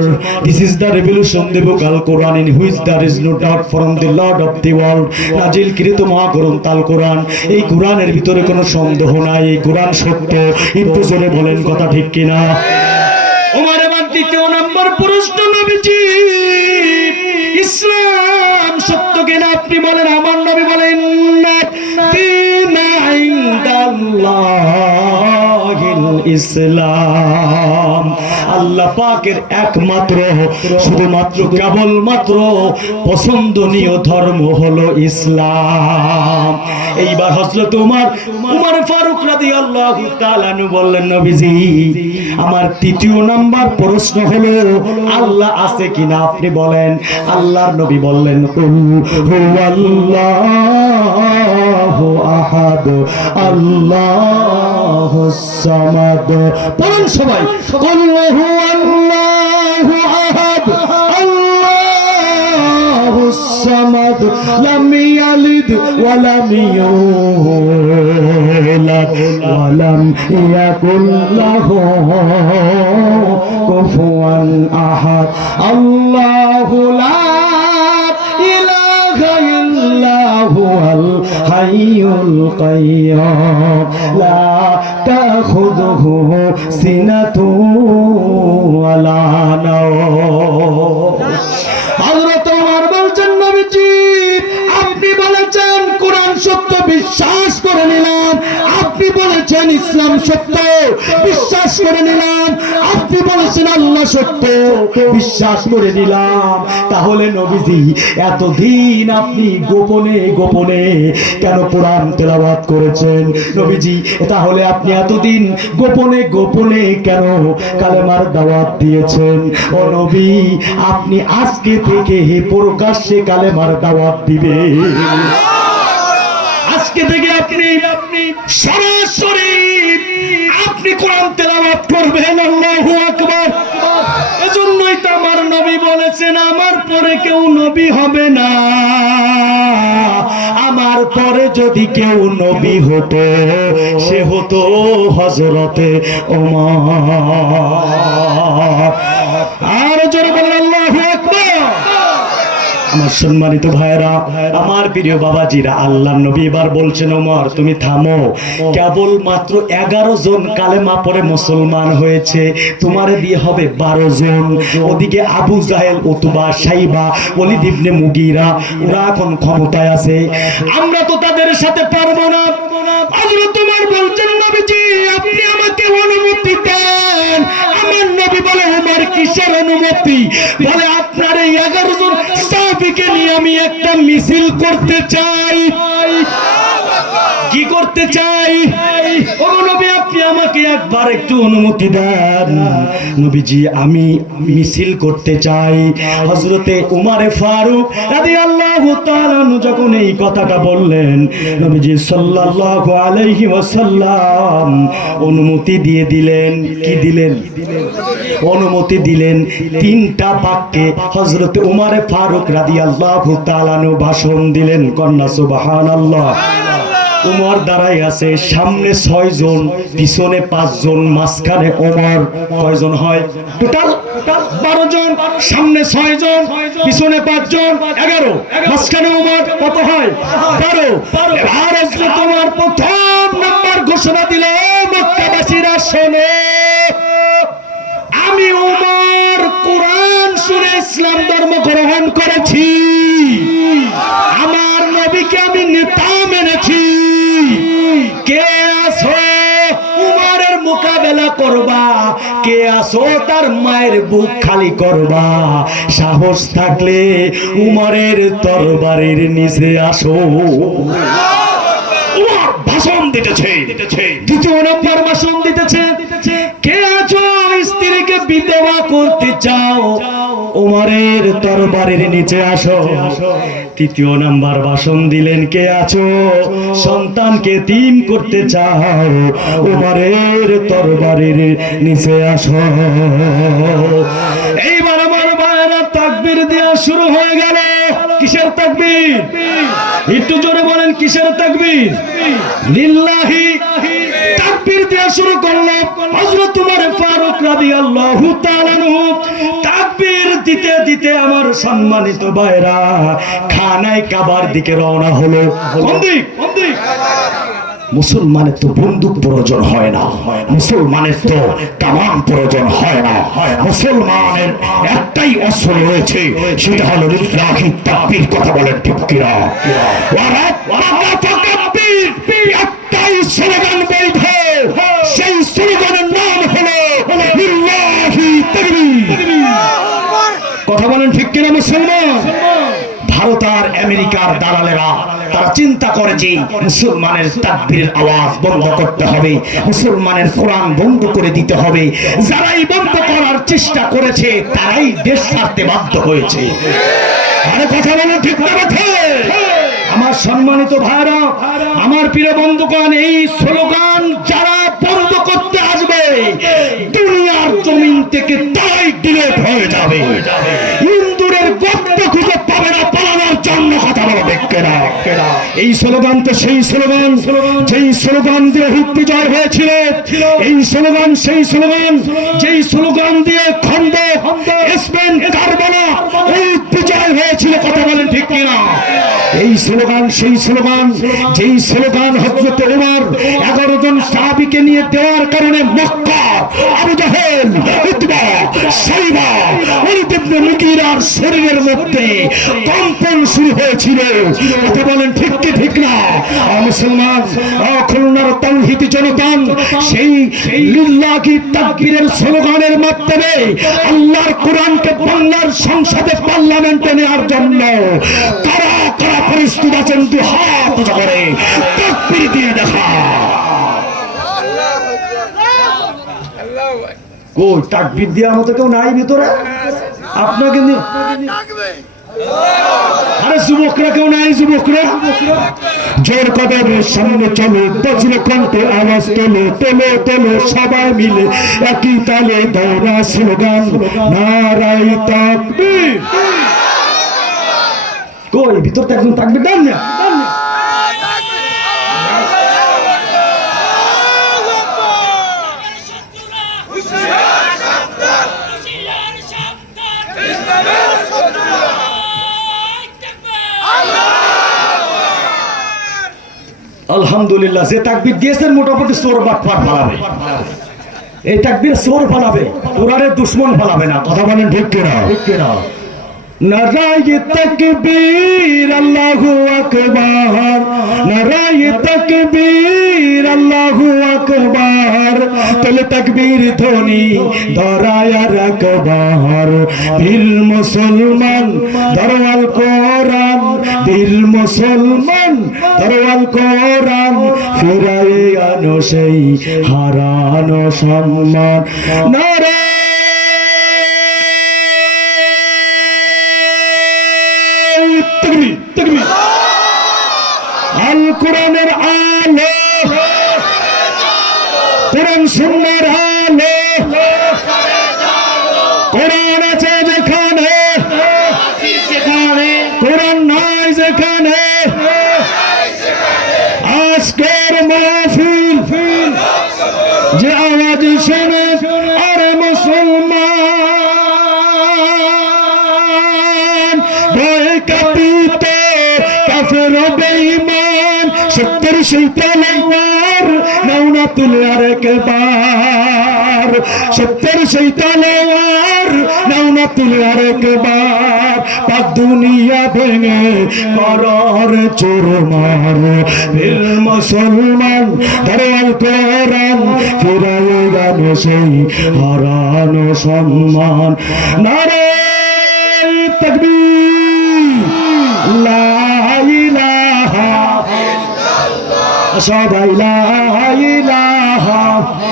this is the revelation, the book al Quran, in which there is no doubt from the lord of the world. নাজিলকৃত মহাগ্রন্থ আল কোরআন, এই কোরআনের ভিতরে কোনো সন্দেহ নাই, এই কোরআন সত্য। একটু জোরে বলেন কথা ঠিক কিনা। ওমর এবার দ্বিতীয় নম্বর প্রশ্ন, নবীজি ইসলাম সত্য কিনা আপনি বলেন। আমার নবী বলেন, ইসলাম আল্লাহ পাকের একমাত্র, শুধুমাত্র, কেবলমাত্র পছন্দনীয় ধর্ম হলো ইসলাম। এইবার হযরত ওমর ফারুক রাদিয়াল্লাহু তাআলা আনহু বললেন, নবীজি আমার তৃতীয় নাম্বার প্রশ্ন হলো, আল্লাহ আছে কিনা আপনি বলেন। আল্লাহর নবী বললেন, কুল হুয়াল্লাহু আহাদ আল্লাহুস সামাদ। বলেন সবাই, কুল হুয়াল্লাহু আহাদ আল্লাহুস সামাদ লাম ইয়ালিদ ওয়া লাম ইউলাদ ওয়া লাম ইয়াকুল লাহু কুফুয়ান আহাদ। আল্লাহু লা ইলাহা ইল্লা হুয়াল হাইয়ুল কাইয়্যুম লা তাখুযুহু সিনাতুন ওয়া লা নাওম। হযরত ওমর বলছেন, নবীজি আপনি বলেছেন কোরআন সত্য, বিশ্বাস করে নিলাম। আপনি আপনি বলেছেন ইসলাম সত্য, বিশ্বাস করে নিলাম। আপনি বলেছেন আল্লাহ সত্য, বিশ্বাস করে নিলাম। তাহলে নবীজি এতদিন আপনি গোপনে গোপনে কেন কোরআন তেলাওয়াত করেছেন? নবীজি তাহলে আপনি এতদিন গোপনে গোপনে কেন কালেমার দাওয়াত দিয়েছেন? ও নবী, আপনি আজকে থেকে প্রকাশ্যে কালেমার দাওয়াত দিবেন। আজকে থেকে আপনি সরাসরি আপনি কোরআন তেলাওয়াত করবেন। আল্লাহু আকবার। এজন্যই তো আমার নবী বলেছেন, আমার পরে কেউ নবী হবে না। আমার পরে যদি কেউ নবী হতো, সে হতো হযরতে ওমর। আর জোরে বলেন আল্লাহু আকবার। আমার সম্মানিত ভাইরা, আমার প্রিয় বাবাজিরা, আল্লাহর নবী এবার বলছেন, ওমর তুমি থামো। কেবল মাত্র 11 জন কালেমা পড়ে মুসলমান হয়েছে, তোমারে দিয়ে হবে 12 জন। ওদিকে আবু জাহেল, উতবা, সাইবা, ওয়ালিদ ইবনে মুগীরা, ওরা এখন ক্ষমতায় আছে। আমরা তো তাদের সাথে পারবো না। হযরত ওমর বলছেন, নবীজি আপনি আমাকে অনুমতি দেন। আমার নবী বলে, ওমর কিসের অনুমতি? বলে আপনার এই 11 জন সাহাবীকে নিয়ে আমি একটা মিছিল করতে চাই। কি করতে চাই? ও নবী আপনি আমাকে একবার একটু অনুমতি দেন। নবীজি আমি মিছিল করতে চাই। হযরতে উমর ফারুক রাদিয়াল্লাহু তাআলা যখন এই কথাটা বললেন, নবীজি সাল্লাল্লাহু আলাইহি ওয়াসাল্লাম অনুমতি দিয়ে দিলেন। কি দিলেন? অনুমতি দিলেন। 3টা বাক্যে হযরতে উমর ফারুক রাদিয়াল্লাহু তাআলা ভাষণ দিলেন। কন্যা সুবহানাল্লাহ। উমর দাঁড়ায় আছে, সামনে 6 জন, পিছনে 5 জন, মাঝখানে উমর। কয়জন হয়? টোটাল 12 জন। সামনে 6 জন, পিছনে 5 জন, 11, মাঝখানে উমর। কত হয়? 12। এবার হযরত উমর প্রথম নাম্বার ঘোষণা দিল, মক্কাবাসীরা শোনো, আমি উমর কোরআন শুনে ইসলাম ধর্ম গ্রহণ করেছি। আমার নবীকে আমি নেতা মেনেছি। কে আছো উমরের মোকাবেলা করবা? কে আছো তার মায়ের বুক খালি করবা? সাহস থাকলে উমরের তরবারির নিচে আসো। উমর ভাষণ দিতেছে, 2 নম্বর ভাষণ দিতেছে। কে আছো স্ত্রীকে বিধবা করতে চাও? উমরের তরবারির নিচে আসো। 3 নাম্বার ভাষণ দিলেন, কে আছো সন্তানকে এতিম করতে চাও? উমরের তরবারির নিচে আসো। এইবার আমার ভাইরা তাকবীর দেওয়া শুরু হয়ে গেল। কিসের তাকবীর? একটু জোরে বলেন, কিসের তাকবীর? লিল্লাহি। তাকবীর দেওয়া শুরু করলো। হযরত ওমর ফারুক রাদিয়াল্লাহু তাআলা আনহু তাকবীর দিতে দিতে আমার সম্মানিত ভাইরা খানায় কাবার দিকে রওনা হলো। কোন দিক? মুসলমানের তো বন্দুক প্রয়োজন হয় না, মুসলমানের তো কামান প্রয়োজন হয় না। মুসলমানের একটাই অস্ত্র রয়েছে, সেটা হলো লিল্লাহি তাকবীর। কথা বলেন ঠিক কিনা? একটাই স্লোগান বৈধ, সেই স্লোগানের নাম হলো লিল্লাহি তাকবীর। কথা বলেন ঠিক কিনা মুসলমান? ভারত আর আমেরিকার দালালেরা তারা চিন্তা করে যে মুসলমানের তাকবীরের আওয়াজ বন্ধ করতে হবে, মুসলমানের কোরআন বন্ধ করে দিতে হবে। যারাই বন্ধ করার চেষ্টা করেছে তারাই দেশ ছাড়তে বাধ্য হয়েছে। আরে কথা বলেন ঠিক না? আমার সম্মানিত ভাইরা, আমার প্রিয় বন্ধুগণ, এই স্লোগান যারা বন্ধ করতে আসবে দুনিয়ার জমিন থেকে তারাই ডিলিট হয়ে যাবে। ইন্দুরের গর্ত খুঁজে পাবে না পালানোর জন্য। কথা বলো ঠিক কিনা? এই স্লোগান তো সেই স্লোগান যেই স্লোগান দিয়ে উহুদ বিজয় হয়েছিল। এই স্লোগান সেই স্লোগান যেই স্লোগান দিয়ে খন্দ, স্পেন, কারবালা উহুদ বিজয় হয়েছিল। কথা বলেন ঠিক কিনা? এই স্লোগান সেই স্লোগান যেই স্লোগান হযরত ওমর 11 জন সাহাবীকে নিয়ে দেওয়ার কারণে মক্কা আবু জাহেল, উতবা সাইবা ওয়ালিদ ইবনে মুগীরার শরীরের মধ্যে কম্পন শুরু হয়েছিল। কথা বলেন ঠিক কি ঠিক না? মুসলমান খুলনার তাওহীদি জনগণ সেই লিল্লাহি তাকবীরের স্লোগানের মাধ্যমে আল্লাহর কোরআনকে বাংলার সংসদে পার্লামেন্টে নেওয়ার জন্য কারা কারা প্রস্তুত আছেন? দুই হাত উঁচু করে তাকবীর দিয়ে দেখা। কই তাকবীর দেওয়ার মতো কেউ নাই ভিতরে? আপনাকে আরে যুবকরা কেউ নাই? যুবকরা জোর কদমের সামনে চলো, বজ্র কণ্ঠে আওয়াজ তোলো, তোলো তোলো সবাই মিলে একই তালে দৌড়া স্লোগান নারায়ে তাকবীর। কই ভিতরতে একজন তাকবীর দেন না? আলহামদুলিল্লাহ, যে তাকবীর দিয়েছেন মোটামুটি চোর বাটপার ফালাবে। এই তাকবীর চোর ফালাবে, কোরআনের দুশমন ফালাবে না। কথা বলেন ঠিক কিনা? ঠিক কিনা? নারায়ে তাকবীর আল্লাহু আকবার, নারায়ে তাকবীর আল্লাহু আকবার। তোলে তাকবীর ধ্বনি ধরায় রাখবার। বীর মুসলমান ধরওয়াল কোরআন, বীর মুসলমান ধরওয়াল কোরআন। ফিরায়ে আনো সেই হারানো সম্মান। নারায়ে আল কোরআনের আলো, কোরআন সুন্নাহর আলো। কোরআন আছে যেখানে, কোরআন নাই যেখানে। আজকের মাহফিল যে আওয়াজ শুনে আরে মুসলমান ভয় কাঁপিত কাফের বেঈমান। সত্যের সেই তলোয়ার নাও না তুলে আরেকবার, সত্যের সেই তলোয়ার নাও না তুলে আরেকবার। পাক দুনিয়া ভেঙে করর চুরমার। বীর মুসলমান ধরওয়াল কোরআন, ফিরায়ে আনো সেই হারানো সম্মান। নারায়ে তাকবীর, লা ইলাহা ইল্লাল্লাহ, সবাই লা ইলাহা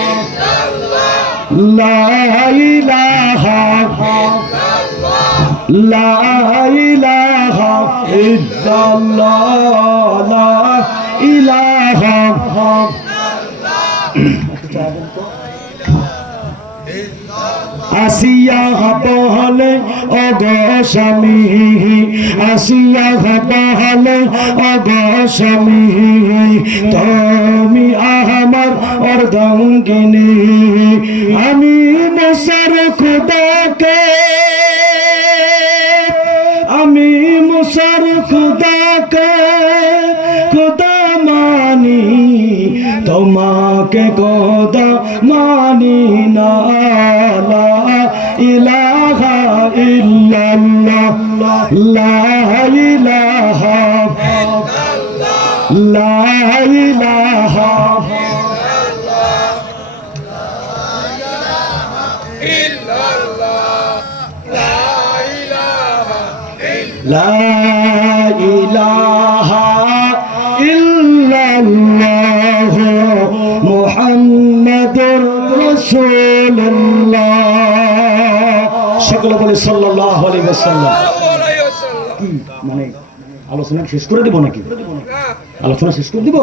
ইল্লাল্লাহ, লা ইলাহা ইল্লাল্লাহ, লা ইলাহা ইল্লাল্লাহ, লা ইলাহা আসিয়া বহলে ওগো স্বামী, আসিয়া বহলে ওগো স্বামী। তুমি আমার অর্ধাঙ্গিনী, আমি মুসার খুদাকে, আমি মুসার খুদাকে খুদা মানি। তোমাকে খোদা মানি না। লা ইলাহা ইল্লাল্লাহ, লা ইলাহা ইল্লাল্লাহ, লা ইলাহা লা ইলাহা ইল্লাল্লাহ মুহাম্মাদুর রাসূলুল্লাহ। সকলে বলে সাল্লাল্লাহু আলাইহি ওয়াসাল্লাম। মানে আলোচনা শেষ করে দিব নাকি? আলোচনা শেষ করে দিব?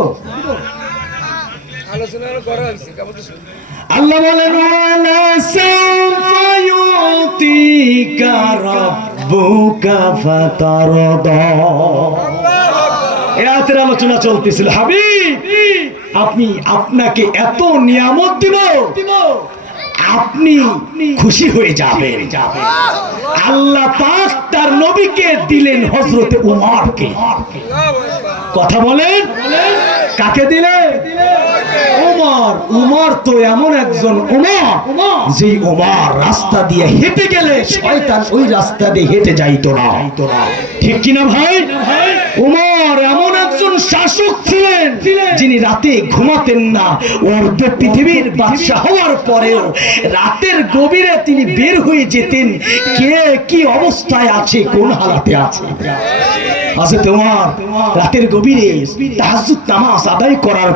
আল্লাহ বলেন ওয়ালা সাউফা ইউতিকা রাব্বুকা ফাতারদা। এই আয়াতের আলোচনা চলতেছিল। হাবিব, আপনি আপনাকে এত নিয়ামত দিব, আপনি খুশি হয়ে যাবেন। আল্লাহ পাক তার নবীকে দিলেন হযরতে উমরকে। কথা বলেন, কাকে দিলেন? ওমর, ওমর তো এমন একজন ওমর, যে ওমর রাস্তা দিয়ে হেঁটে গেলে শয়তান ওই রাস্তা দিয়ে হেঁটে যাইতো না। ঠিক কিনা ভাই? ওমর এমন একজন শাসক ছিলেন যিনি রাতে ঘুমাতেন না। ওর তো পৃথিবীর বাদশা হওয়ার পরেও রাতের গভীরে তিনি বের হয়ে যেতেন, কে কি অবস্থায় আছে, কোন হালাতে আছে। আছে তোমার রাতের গভীরে তাহাজ্জুদ নামাজ আদায় করার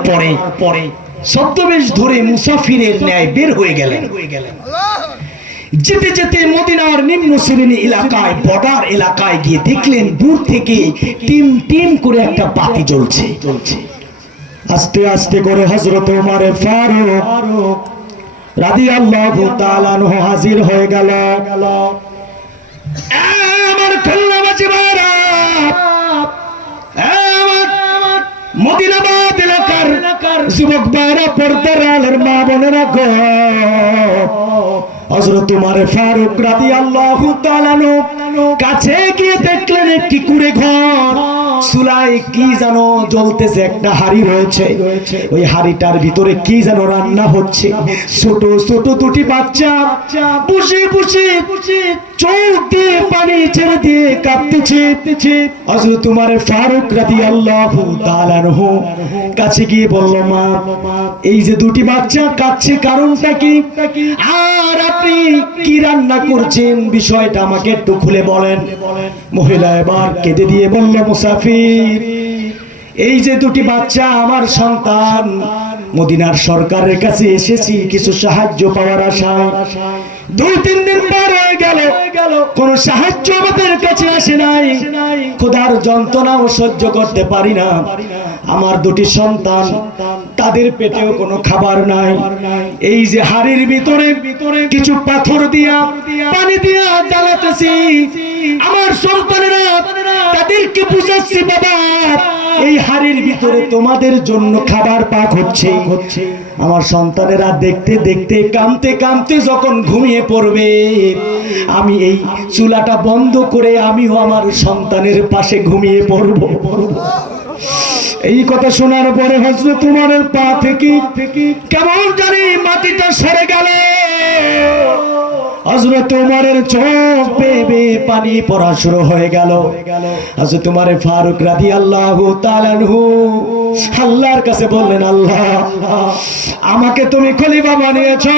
পরে ছদ্মবেশ ধরে মুসাফিরের ন্যায় বের হয়ে গেলেন। যেতে যেতে মদিনার নিম্ন শ্রেণী এলাকায়, বর্ডার এলাকায় গিয়ে দেখলেন দূর থেকে টিম টিম করে একটা বাতি জ্বলছে। আস্তে আস্তে করে হযরত ওমর ফারুক রাদিয়াল্লাহু তাআলা আনহু হাজির হয়ে গেল। আমার কল্যাণবাসী ভাইরা, মদিনাবাদ এলাকার যুবক ভাইরা, পর্দার আলের মা বোনেরা গো, হযরত ওমর ফারুক রাদিয়াল্লাহু তাআলা আনহু কাছে গিয়ে দেখলেন একটি কুঁড়ে ঘর, চুলায় কি যেন জ্বলতেছে, একটা হাড়ি রয়েছে, ওই হাড়িটার ভিতরে কি যেন রান্না হচ্ছে। ছোট ছোট দুটি বাচ্চা বসে বসে চোখ দিয়ে পানি ছেড়ে দিয়ে কাঁদতেছে। হযরত ওমর ফারুক রাদিয়াল্লাহু তাআলা আনহু কাছে গিয়ে বলল, মা, এই যে দুটি বাচ্চা কাঁদছে কারণটা কি, আর আপনি কি রান্না করছেন, বিষয়টা আমাকে একটু খুলে বলেন। মহিলা এবার কেঁদে দিয়ে বলল, মুসাফির, এই যে দুটি বাচ্চা আমার সন্তান, মদিনার সরকারের কাছে এসেছি কিছু সাহায্য পাওয়ার আশায়। 2-3 দিন পার হয়ে গেল, কোন সাহায্য আমাদের কাছে আসে নাই। ক্ষুধার যন্ত্রণাও সহ্য করতে পারি না। আমার দুটি সন্তান, তাদের পেটেও কোনো খাবার নাই। এই যে হাড়ির ভিতরে কিছু পাথর দিয়া পানি দিয়া জ্বালাতেছি, আমার সন্তানেরা তাদেরকে বুঝাচ্ছি, বাবা, এই হাড়ির ভিতরে তোমাদের জন্য খাবার পাক হচ্ছে। আমার সন্তানেরা দেখতে দেখতে কাঁদতে কাঁদতে যখন ঘুমিয়ে পড়বে, আমি এই চুলাটা বন্ধ করে আমিও আমার সন্তানের পাশে ঘুমিয়ে পড়ব। এই কথা শোনার পরে হযরত ওমরের পা থেকে কেমন জানি মাটিটা সরে গেল। হযরত ওমরের চোখ বেয়ে পানি পড়া শুরু হয়ে গেল। হযরত ওমর ফারুক রাদিয়াল্লাহু তাআলা আনহু আল্লাহর কাছে বললেন, আল্লাহ, আমাকে তুমি খলিফা বানিয়েছো,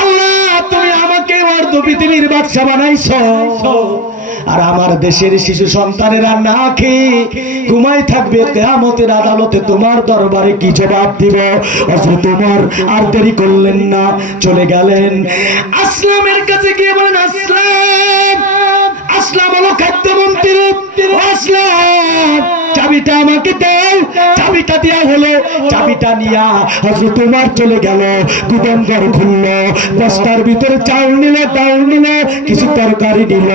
আল্লাহ, তুমি আমাকে অর্ধ পৃথিবীর বাদশা বানাইছো, আর আমার দেশের শিশু সন্তানেরা না খেয়ে ঘুমাই থাকবে, কিয়ামতের আদালতে তোমার দরবারে কি জবাব দিব? হযরত ওমর আর দেরি করলেন না, চলে গেলেন আসলামের কাছে গিয়ে বলেন, আসলাম, আসলাম হলো খাদ্যমন্ত্রী, আসলাম, চাবিটা আমাকে দাও। চাবিটা দেয়া হলো, চাবিটা নিয়া হযরত ওমর চলে গেল, গুদাম ঘর খুললো, বস্তার ভিতরে চাউল নিল, ডাউল নিল, কিছু তরকারি নিল।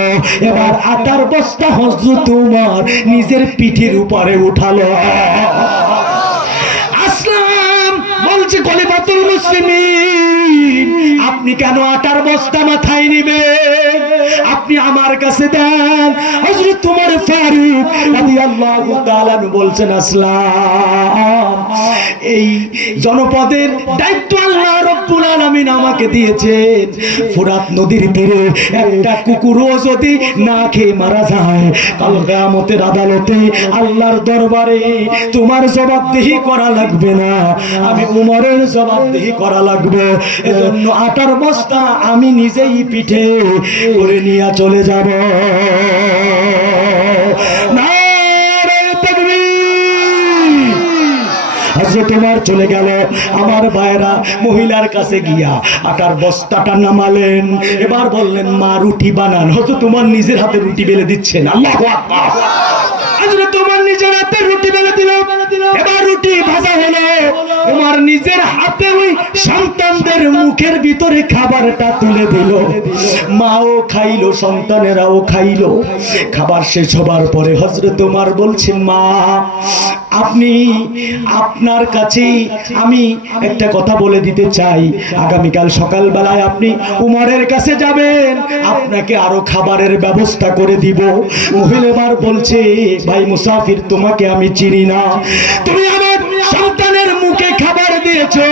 এবার আটার বস্তা হযরত ওমর নিজের পিঠের উপরে উঠালো। আসলাম বলছে, খলিফাতুল মুসলিমিন, আপনি কেন আটার বস্তা মাথায় নিবেন? আপনি আমার কাছে দেন। হযরত ওমর ফারুক রাদিয়াল্লাহু তাআলা বলছেন, আসলাম, এই জনপদের দায়িত্ব আল্লাহ রাব্বুল আলামিন আমাকে দিয়েছেন। ফুরাত নদীর তীরে একটা কুকুরও যদি না খেয়ে মারা যায়, কাল কিয়ামতের আদালতে আল্লাহর দরবারে তোমার জবাবদিহি করা লাগবে না, আমি উমরের জবাবদিহি করা লাগবে। এজন্য আটার বস্তা আমি নিজেই পিঠে করে নিয়ে চলে যাব। হযরত ওমর চলে গেল। আমার ভাইরা মহিলার কাছে গিয়া আটার বস্তাটা নামালেন। এবার বললেন, মা, রুটি বানান। হযরত ওমর নিজের হাতে রুটি বেলে দিচ্ছেন। আল্লাহু আকবার। হযরত ওমর নিজের হাতে রুটি বেলে দিল। এবার রুটি ভাজা হলো। ওমর নিজের হাতে ওই সন্তানদের মুখের ভিতরে খাবারটা তুলে দিল। মাও খাইলো, সন্তানেরাও খাইলো। খাবার শেষ হবার পরে হযরত ওমর বলছেন, মা, আপনি, আপনার কাছে আমি একটা কথা বলে দিতে চাই। আগামীকাল সকালবেলায় আপনি উমরের কাছে যাবেন, আপনাকে আরো খাবারের ব্যবস্থা করে দিব। মহিলা এবার বলছে, ভাই মুসাফির, তোমাকে আমি চিনি না, তুমি আমার সন্তানের মুখে খাবার দিয়েছ, এসেছো,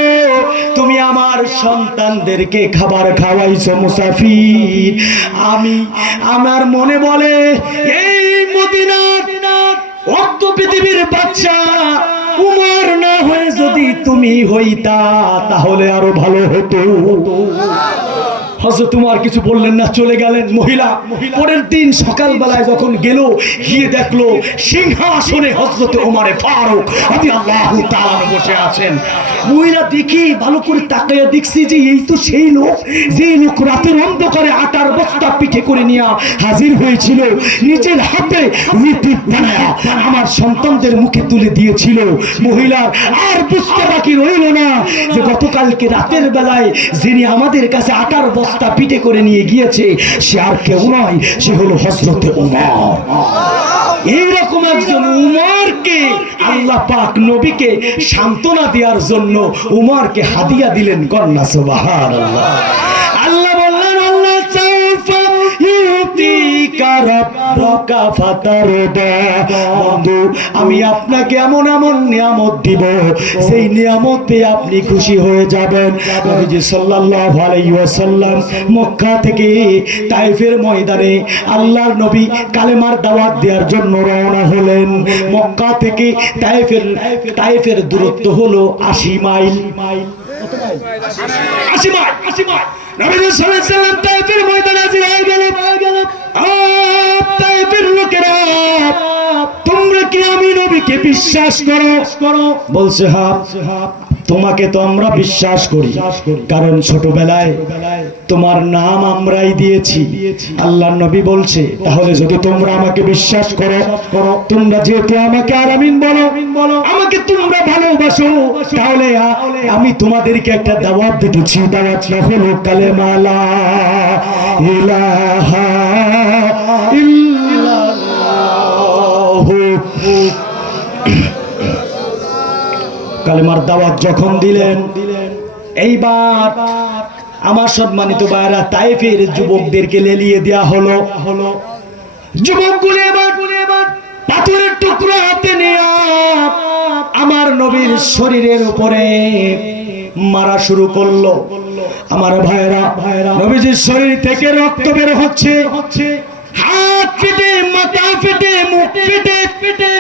তুমি আমার সন্তানদেরকে খাবার খাওয়াইছো মুসাফির। আমার মনে বলে এই মদিনার অর্ধ পৃথিবীর বাদশা উমর না হয়ে যদি তুমি হইতা তাহলে আরো ভালো হতো। হযরত উমর কিছু বললেন না, চলে গেলেন। মহিলা পরের দিন সকালবেলায় যখন গেল, গিয়ে দেখলো সিংহাসনে হযরত ওমর ফারুক রাদিয়াল্লাহু তাআলা বসে আছেন। মহিলা দেখি ভালো করে তাকিয়ে দেখছি যে এই তো সেই লোক, যে লোক রাতের অন্ধকারে আটার বস্তা পিঠে করে নিয়ে হাজির হয়েছিল, নিজের হাতে রুটি বানায়া আমার সন্তানদের মুখে তুলে দিয়েছিল। মহিলার আর বুঝতে বাকি রইল না যে গতকালকে রাতের বেলায় যিনি আমাদের কাছে আটার বস্তা পিঠে করে নিয়ে গিয়েছে সে আর কেউ নয়, সে হলো হযরত ওমর। এইরকম একজন উমরকে আল্লাহ পাক নবীকে সান্ত্বনা দেওয়ার জন্য উমরকে হাদিয়া দিলেন। কন্যা সুবহানাল্লাহ। আল্লাহ বললেন আল্লাহ সাউফা ইউতিকা রাব্বুকা ফাতারদা। বন্ধু, আমি আপনাকে এমন এমন নিয়ামত দিব, সেই নিয়ামত পেয়ে আপনি খুশি হয়ে যাবেন। নবীজি সাল্লাল্লাহু আলাইহি ওয়াসাল্লাম মক্কা থেকে তায়েফের ময়দানে আল্লাহর নবী কালেমার দাওয়াত দেওয়ার জন্য রওনা হলেন। মক্কা থেকে তায়েফের দূরত্ব হলো 80 মাইল। কত মাইল? 80 মাইল। 80 মাইল। নবী সাল্লাল্লাহু আলাইহি ওয়াসাল্লাম তায়েফের ময়দানে হাজির হয়ে গেলেন। তায়েফের লোকেরা, তোমরা কি আমি নবীকে বিশ্বাস করো? বলছে হ্যাঁ, তোমাকে তো আমরা বিশ্বাস করি, কারণ ছোটবেলায় তোমার নাম আমরাই দিয়েছি। আল্লাহর নবী বলছে তাহলে যদি তোমরা আমাকে বিশ্বাস করো, তোমরা যেহেতু আমাকে আর আমিন বলো, আমাকে তোমরা ভালোবাসো, তাহলে আমি তোমাদেরকে একটা দাওয়াত দিতেছি। দাওয়াতটা হলো কালেমা লা ইলাহা ইল্লাল্লাহ। কালেমার দাওয়াত যখন দিলেন, এইবার আমার সম্মানিত ভাইরা তায়েফের যুবকদেরকে লেলিয়ে দেয়া হলো। যুবকগুলো এবার পাথরের টুকরো হাতে নিয়ে আমার নবীর শরীরের উপরে মারা শুরু করলো। আমার ভাইরা, নবীজির শরীর থেকে রক্ত বের হচ্ছে, হাত ফেটে, মাথা ফেটে, মুখ ফেটে,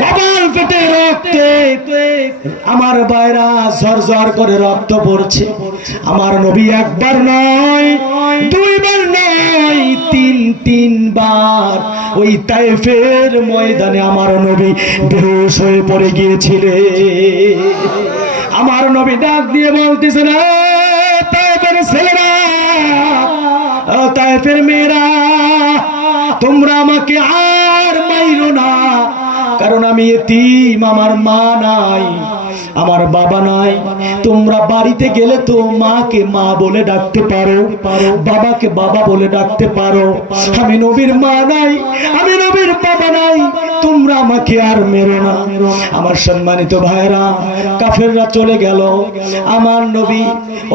কপাল ফেটে রক্তে আমার ভাইরা ঝরঝর করে রক্ত পড়ছে। আমার নবী একবার নয়, দুইবার নয়, তিনবার ওই তায়েফের ময়দানে আমার নবী বেহুশ হয়ে পড়ে গিয়েছিলেন। আমার নবী ডাক দিয়ে বলতেছেন, তায়েফের ছেলেরা, তায়েফের মেয়েরা, তোমরা আমাকে আর মাইরো না, কারণ আমি এতিম, আমার মা নাই, আমার বাবা নাই। তোমরা বাড়িতে গেলে তো মাকে মা বলে ডাকতে পারো, বাবাকে বাবা বলে ডাকতে পারো। আমি নবীর মা নাই, আমি নবীর বাবা নাই, তোমরা আমাকে আর মেরো না। আমার সম্মানিত ভাইরা, কাফেররা চলে গেল, আমার নবী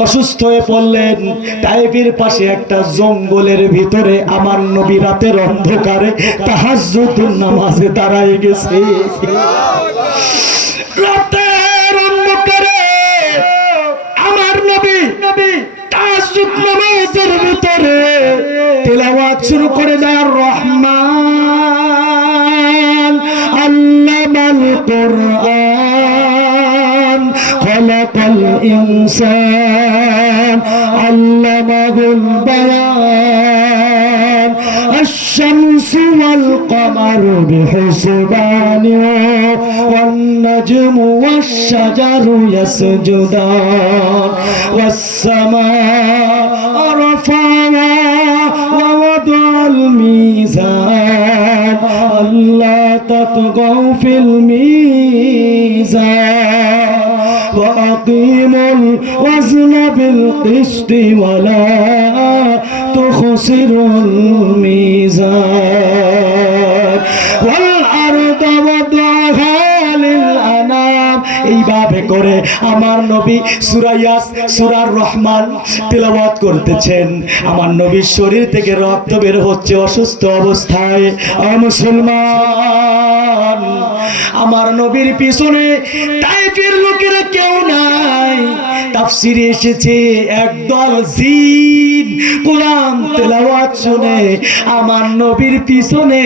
অসুস্থ হয়ে পড়লেন। তায়েফের পাশে একটা জঙ্গলের ভিতরে আমার নবী রাতের অন্ধকারে তাহাজ্জুদের নামাজে দাঁড়ায় গেছে। রাতের অন্ধকারে আমার নবী তাহাজ্জুদ নামাজের ভিতরে তিলাওয়াত শুরু করে দেয়, রহমান আল্লামাল কুরআন খালাকাল ইনসান আল্লামাহুল বায়ান আশ-শামসু ওয়াল কমারু বিহুসবান ওয়ান নাজমু ওয়াশ-শাজারু ইয়াসজুদান ওয়াস-সামা'a রাফা'a ওয়া ওয়াদা'আল মিজান আল্লা তাতগাউ ফিল মিজান وأقيموا الوزن بالقسط ولا تخسروا الميزان والأرض وضعها للأنام। এইভাবে করে আমার নবী সূরা রহমান তেলাওয়াত করতেছেন। আমার নবীর শরীর থেকে রক্ত বের হচ্ছে অসুস্থ অবস্থায়। মুসলমান, আমার নবীর পিছনে তায়েফের লোকেরা কেউ নাই, তাফসিরে এসেছে একদল জিন কোরআন তেলাওয়াত শুনে আমার নবীর পিছনে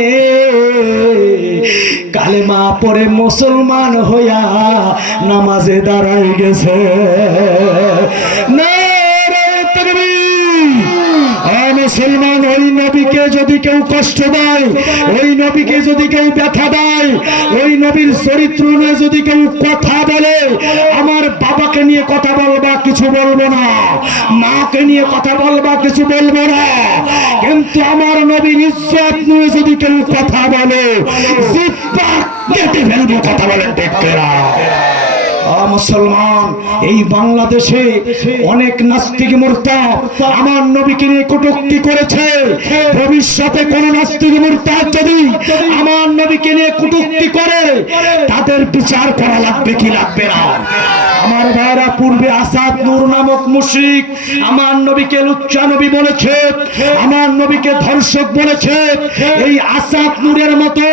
কালেমা পড়ে মুসলমান হইয়া নামাজে দাঁড়াই গেছে। মুসলমান, ওই নবীকে যদি কেউ কষ্ট দেয়, ওই নবীকে যদি কেউ ব্যথা দেয়, ওই নবীর চরিত্র নিয়ে যদি কেউ কথা বলে, আমার বাবাকে নিয়ে কথা বলবা কিছু বলবো না, মাকে নিয়ে কথা বলবা কিছু বলবো না, কিন্তু আমার নবীর ইজ্জত নিয়ে যদি কেউ কথা বলে জিহ্বা কেটে ফেলবো। কথা বলেন ঠিক কিনা? মুসলমান, এই বাংলাদেশে অনেক নাস্তিক মুরতাদ আমার নবীকে নিয়ে কটূক্তি করেছে। ভবিষ্যতে কোন নাস্তিক মুরতাদ যদি আমার নবীকে নিয়ে কটূক্তি করে তাদের বিচার করা লাগবে কি লাগবে না? আমার ভাইরা, পূর্বে আসাদ নূর নামক মুশরিক আমার নবীকে লুচ্চা নবী বলেছে, আমার নবীকে ধর্ষক বলেছে। এই আসাদ নূরের মতো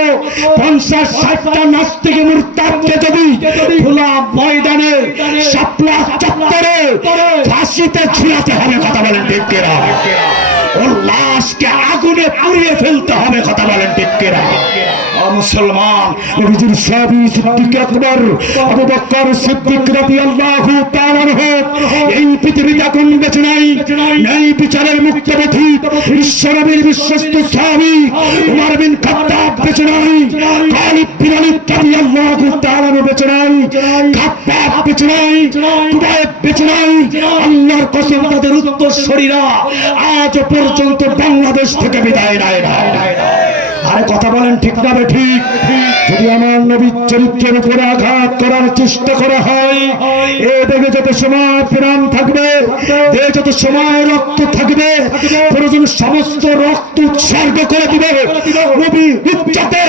50-60টা নাস্তিক মুরতাদকে যদি খোলা ময়দানে শাপলা চত্বরে ফাঁসিতে ঝুলাতে হবে। কথা বলেন ঠিক কিনা? ওর লাশকে আগুনে পুড়িয়ে ফেলতে হবে। কথা বলেন ঠিক কিনা? মুসলমান, নবীজির সাহাবী সিদ্দিক আকবর আবু বকর সিদ্দিক রাদিয়াল্লাহু তাআলা আনহু এই পৃথিবীতে কোন বেঁচে নাই, এই বিচারের মুক্তপথী বিশ্বনবীর বিশ্বস্ত সাহাবী ওমর বিন খাত্তাব বেঁচে নাই, খালিদ বিন ওয়ালিদ রাদিয়াল্লাহু তাআলা বেঁচে নাই, খাত্তাব বেঁচে নাই, কুবাইব বেঁচে নাই। আল্লাহর কসম, তাদের উত্তরসূরিরা আজ পর্যন্ত বাংলাদেশ থেকে বিদায় নেয় না। আরে কথা বলেন ঠিক না ঠিক? যদি আমার নবীর চরিত্রের উপরে আঘাত করার চেষ্টা করা হয়, এ দেখে যত সময় প্রাণ থাকবে, এ যত সময় রক্ত থাকবে, প্রয়োজন সমস্ত রক্ত উৎসর্গ করে দিবে নবী ইজ্জতে।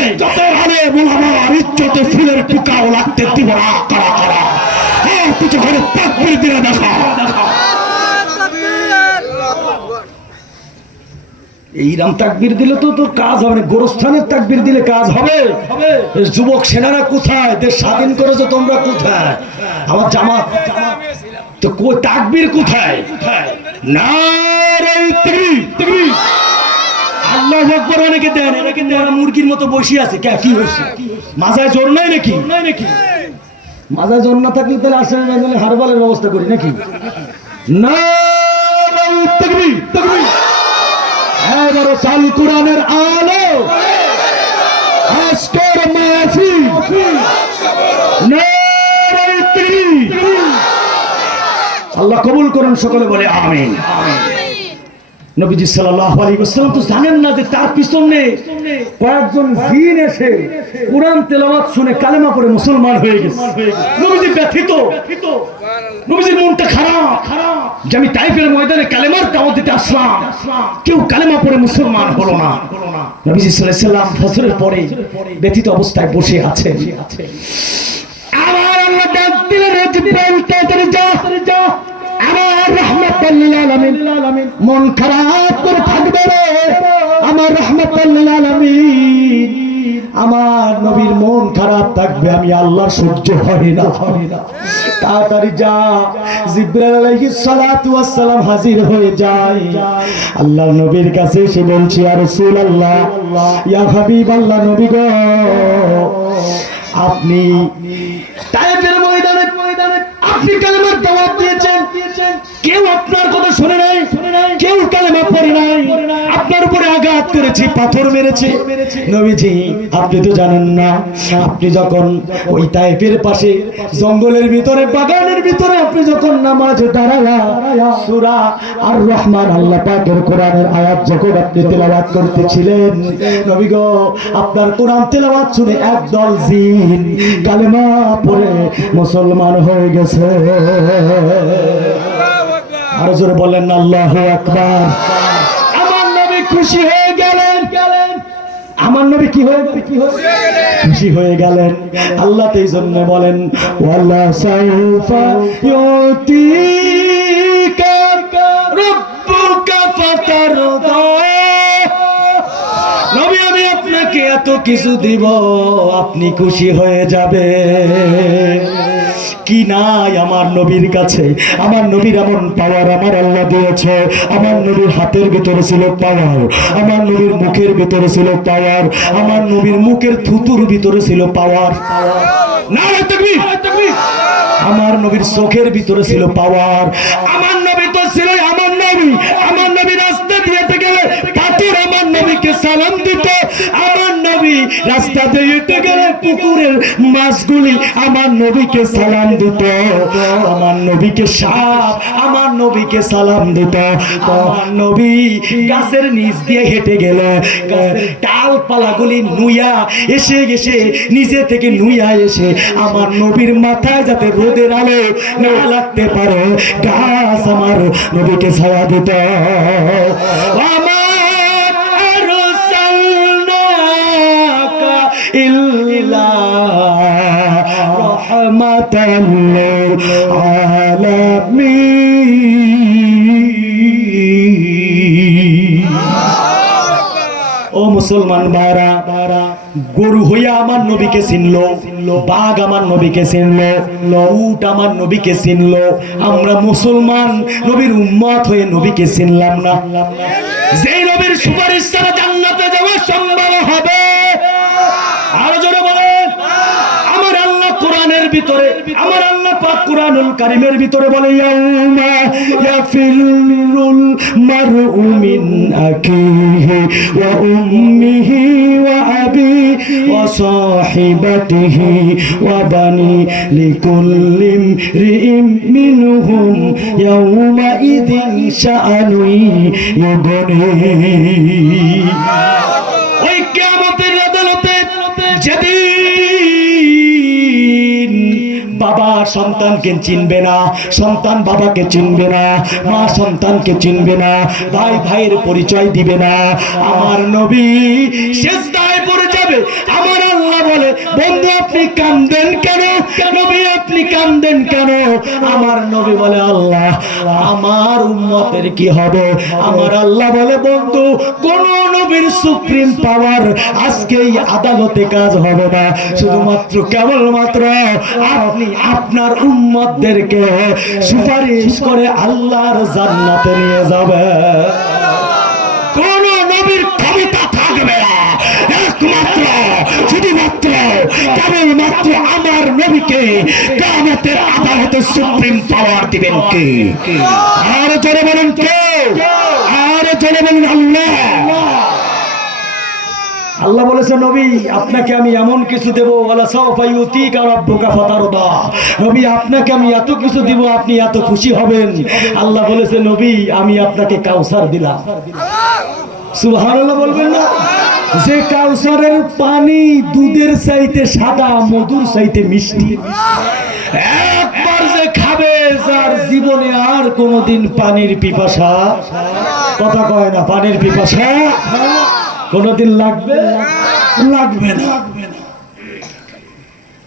আরে মুহাম্মদ ইজ্জতে ফুলের টুকাও লাগতে দিব না। করা করা হ্যাঁ, কিছু করে তাকবীর দিয়ে দেখা। এইরাম তাকবীর দিলে তো তোর কাজ হবে না, গোরস্থানের তাকবীর দিলে কাজ হবে। যুবক সেনারা কোথায়? দেশ স্বাধীন করেছো তোমরা কোথায়? আমার জামাত তো তাকবীর কোথায়? নারে তাকবীর, আল্লাহু আকবার অনেকে দেন, এরা কিন্তু এরা মুরগির মতো বসে আছে। কি হয়েছে? মাজায় জোর নাই নাকি? মাজায় জোর না থাকলে তাহলে আসলে হারবালের ব্যবস্থা করি নাকি? নারে তাকবীর, তাকবীর। এবারে চাল কোরআনের আলো, আজকের মাহফিল নারে তাকবীর। আল্লাহ কবুল করুন, সকলে বলে আমিন। নবীজি সাল্লাল্লাহু আলাইহি ওয়াসাল্লাম তো জানেন না যে তার পিছনে কয়েকজন জিন এসে কোরআন তেলাওয়াত শুনে কালেমা পড়ে মুসলমান হয়ে গেছে। নবীজি ব্যথিত, নবীজির মনটা খারাপ যে আমি তাইফের ময়দানে কালেমার দাওয়াত দিতে আসলাম, কেউ কালেমা পড়ে মুসলমান হলো না। নবীজি সাল্লাল্লাহু আলাইহি ওয়াসাল্লাম ফজরের পরে ব্যথিত অবস্থায় বসে আছেন। আমার আল্লাহ ডাক দিলেন, জিবরাইল তাড়াতাড়ি যা, আমার রাহমাতুল লিল আলামিন মন খারাপ করে থাকবে রে, আমার রাহমাতুল লিল আলামিন, আমার নবীর মন খারাপ থাকবে, আমি আল্লাহ সহ্য হয় না। তাড়াতাড়ি যা। জিবরাইল আলাইহিস সালাতু ওয়াস সালাম হাজির হয়ে যায়। আল্লাহর নবীর কাছে এসে বলছি, ইয়া রাসূলুল্লাহ, ইয়া হাবিবাল্লাহ, নবী গো, আপনি তায়েফের ময়দানে আপনি কালেমার দাওয়াত দিয়েছেন, কেউ আপনার কথা শুনে নাই, কেউ কালেমা পড়ে নাই, আপনার উপরে আঘাত করেছে, পাথর মেরেছে। নবীজি, আপনি তো জানেন না, আপনি যখন ওই তায়েফের পাশে জঙ্গলের ভিতরে, বাগানের ভিতরে আপনি যখন নামাজে দাঁড়ায়া সূরা আর রহমান আল্লাহ পাকের কোরআনের আয়াত যখন আপনি তেলাওয়াত করতেছিলেন, নবী গো, আপনার কোরআন তেলাওয়াত শুনে একদল জিন কালেমা পড়ে মুসলমান হয়ে গেছে। আরো জোরে বলেন আল্লাহু আকবার। আমার নবী খুশি হয়ে গেলেন, আমার নবী কি হয়ে খুশি হয়ে গেলেন। আল্লাহ এই জন্য বলেন, ওয়ালা সাউফা ইউতিকা রাব্বুকা ফাতারদা। নবী, আমি আপনাকে এত কিছু দিব, আপনি খুশি হয়ে যাবে। কি নাই আমার নবীর কাছে? আমার নবীর এমন পাওয়ার আমার আল্লাহ দিয়েছে। আমার নবীর হাতের ভিতরে ছিল পাওয়ার, আমার নবীর মুখের ভিতরে ছিল পাওয়ার, আমার নবীর মুখের থুতুর ভিতরে ছিল পাওয়ার। নারে তাকবীর! আমার নবীর চোখের ভিতরে ছিল পাওয়ার। আমার নবী তো ছিল আমার নবী। আমার নবী রাস্তা দিয়ে গেলে পাথর আমার নবীকে সালাম দিত। আমার নবী রাস্তা দিয়ে হেঁটে গেলে পুকুরের মাছগুলি আমার নবীকে সালাম দিত। আমার নবীকে সাপ আমার নবীকে সালাম দিত। আমার নবী গাছের নিচ দিয়ে হেঁটে গেলে ডালপালাগুলি নুইয়া এসে গেছে, নিজে থেকে নুইয়া এসে আমার নবীর মাথায় যাতে রোদের আলো না লাগতে পারে গাছ আমার নবীকে ছায়া দিত। ইল্লা রাহমাতাল লিল আলামিন। ও মুসলমান ভাইরা, গরু হইয়া আমার নবীকে চিনলো, বাঘ আমার নবীকে চিনলো, উট আমার নবীকে চিনলো। আমরা মুসলমান নবীর উম্মত হয়ে নবীকে চিনলাম না। যে নবীর সুপারিশ ছাড়া জান্নাতে যাওয়া সম্ভব হবে? আরো জোরে বলেন। আমার আল্লাহ কোরআনের ভিতরে, আমার আল্লাহ পাক কোরআনুল কারীমের ভিতরে বলে, ইয়াউমা ইয়াফিরুল মারউ মিন আখিহি ওয়া উম্মিহি ওয়া আবি ওয়া সাহিবাতিহি ওয়া বানি লিকুল্লি ইমরিইম মিনহুম ইয়াউমা ইযিন শাআনুন ইউগনি। ওই কিয়ামতের আদালতে যেদিন বাবা সন্তানকে চিনবে না, সন্তান বাবাকে চিনবে না, মা সন্তানকে চিনবে না, ভাই ভাইয়ের পরিচয় দিবে না, আমার নবী সিজদায় পড়ে যাবে। আমার আল্লাহ বলে, বন্ধু আপনি কাঁদেন কেন? নবী আপনি কাঁদেন কেন? আমার নবী বলে, আল্লাহ আমার উম্মতের কি হবে? আমার আল্লাহ বলে, বন্ধু কোন নবীর সুপ্রিম পাওয়ার আজকে এই আদালতে কাজ হবে না। শুধুমাত্র কেবলমাত্র আপনি আপনার উম্মতদেরকে সুপারিশ করে আল্লাহর জান্নাতে নিয়ে যাবে। কোন নবীর ক্ষমতা থাকবে না, একমাত্র শুধুমাত্র কেবলমাত্র আমার নবীকে কিয়ামতের আদালতে সুপ্রিম পাওয়ার দিবেন কে? আর জোরে বলেন কে? আর জোরে বলেন আল্লাহ। আল্লাহ বলেছে, নবী আপনাকে আমি এমন কিছু দেব, ওয়ালা সাওফা ইউতিকা রাব্বুকা ফাতারদা। নবী আপনাকে আমি এত কিছু দিব, আপনি এত খুশি হবেন। আল্লাহ বলেছে, নবী আমি আপনাকে কাউসার দিলাম। সুবহানাল্লাহ বলবেন না? যে কাউসারের পানি দুধের চাইতে সাদা, মধুর চাইতে মিষ্টি। একবার যে খাবে, যার জীবনে আর কোনোদিন পানির পিপাসা, কথা কয় না, পানির পিপাসা কোনদিন লাগবে না।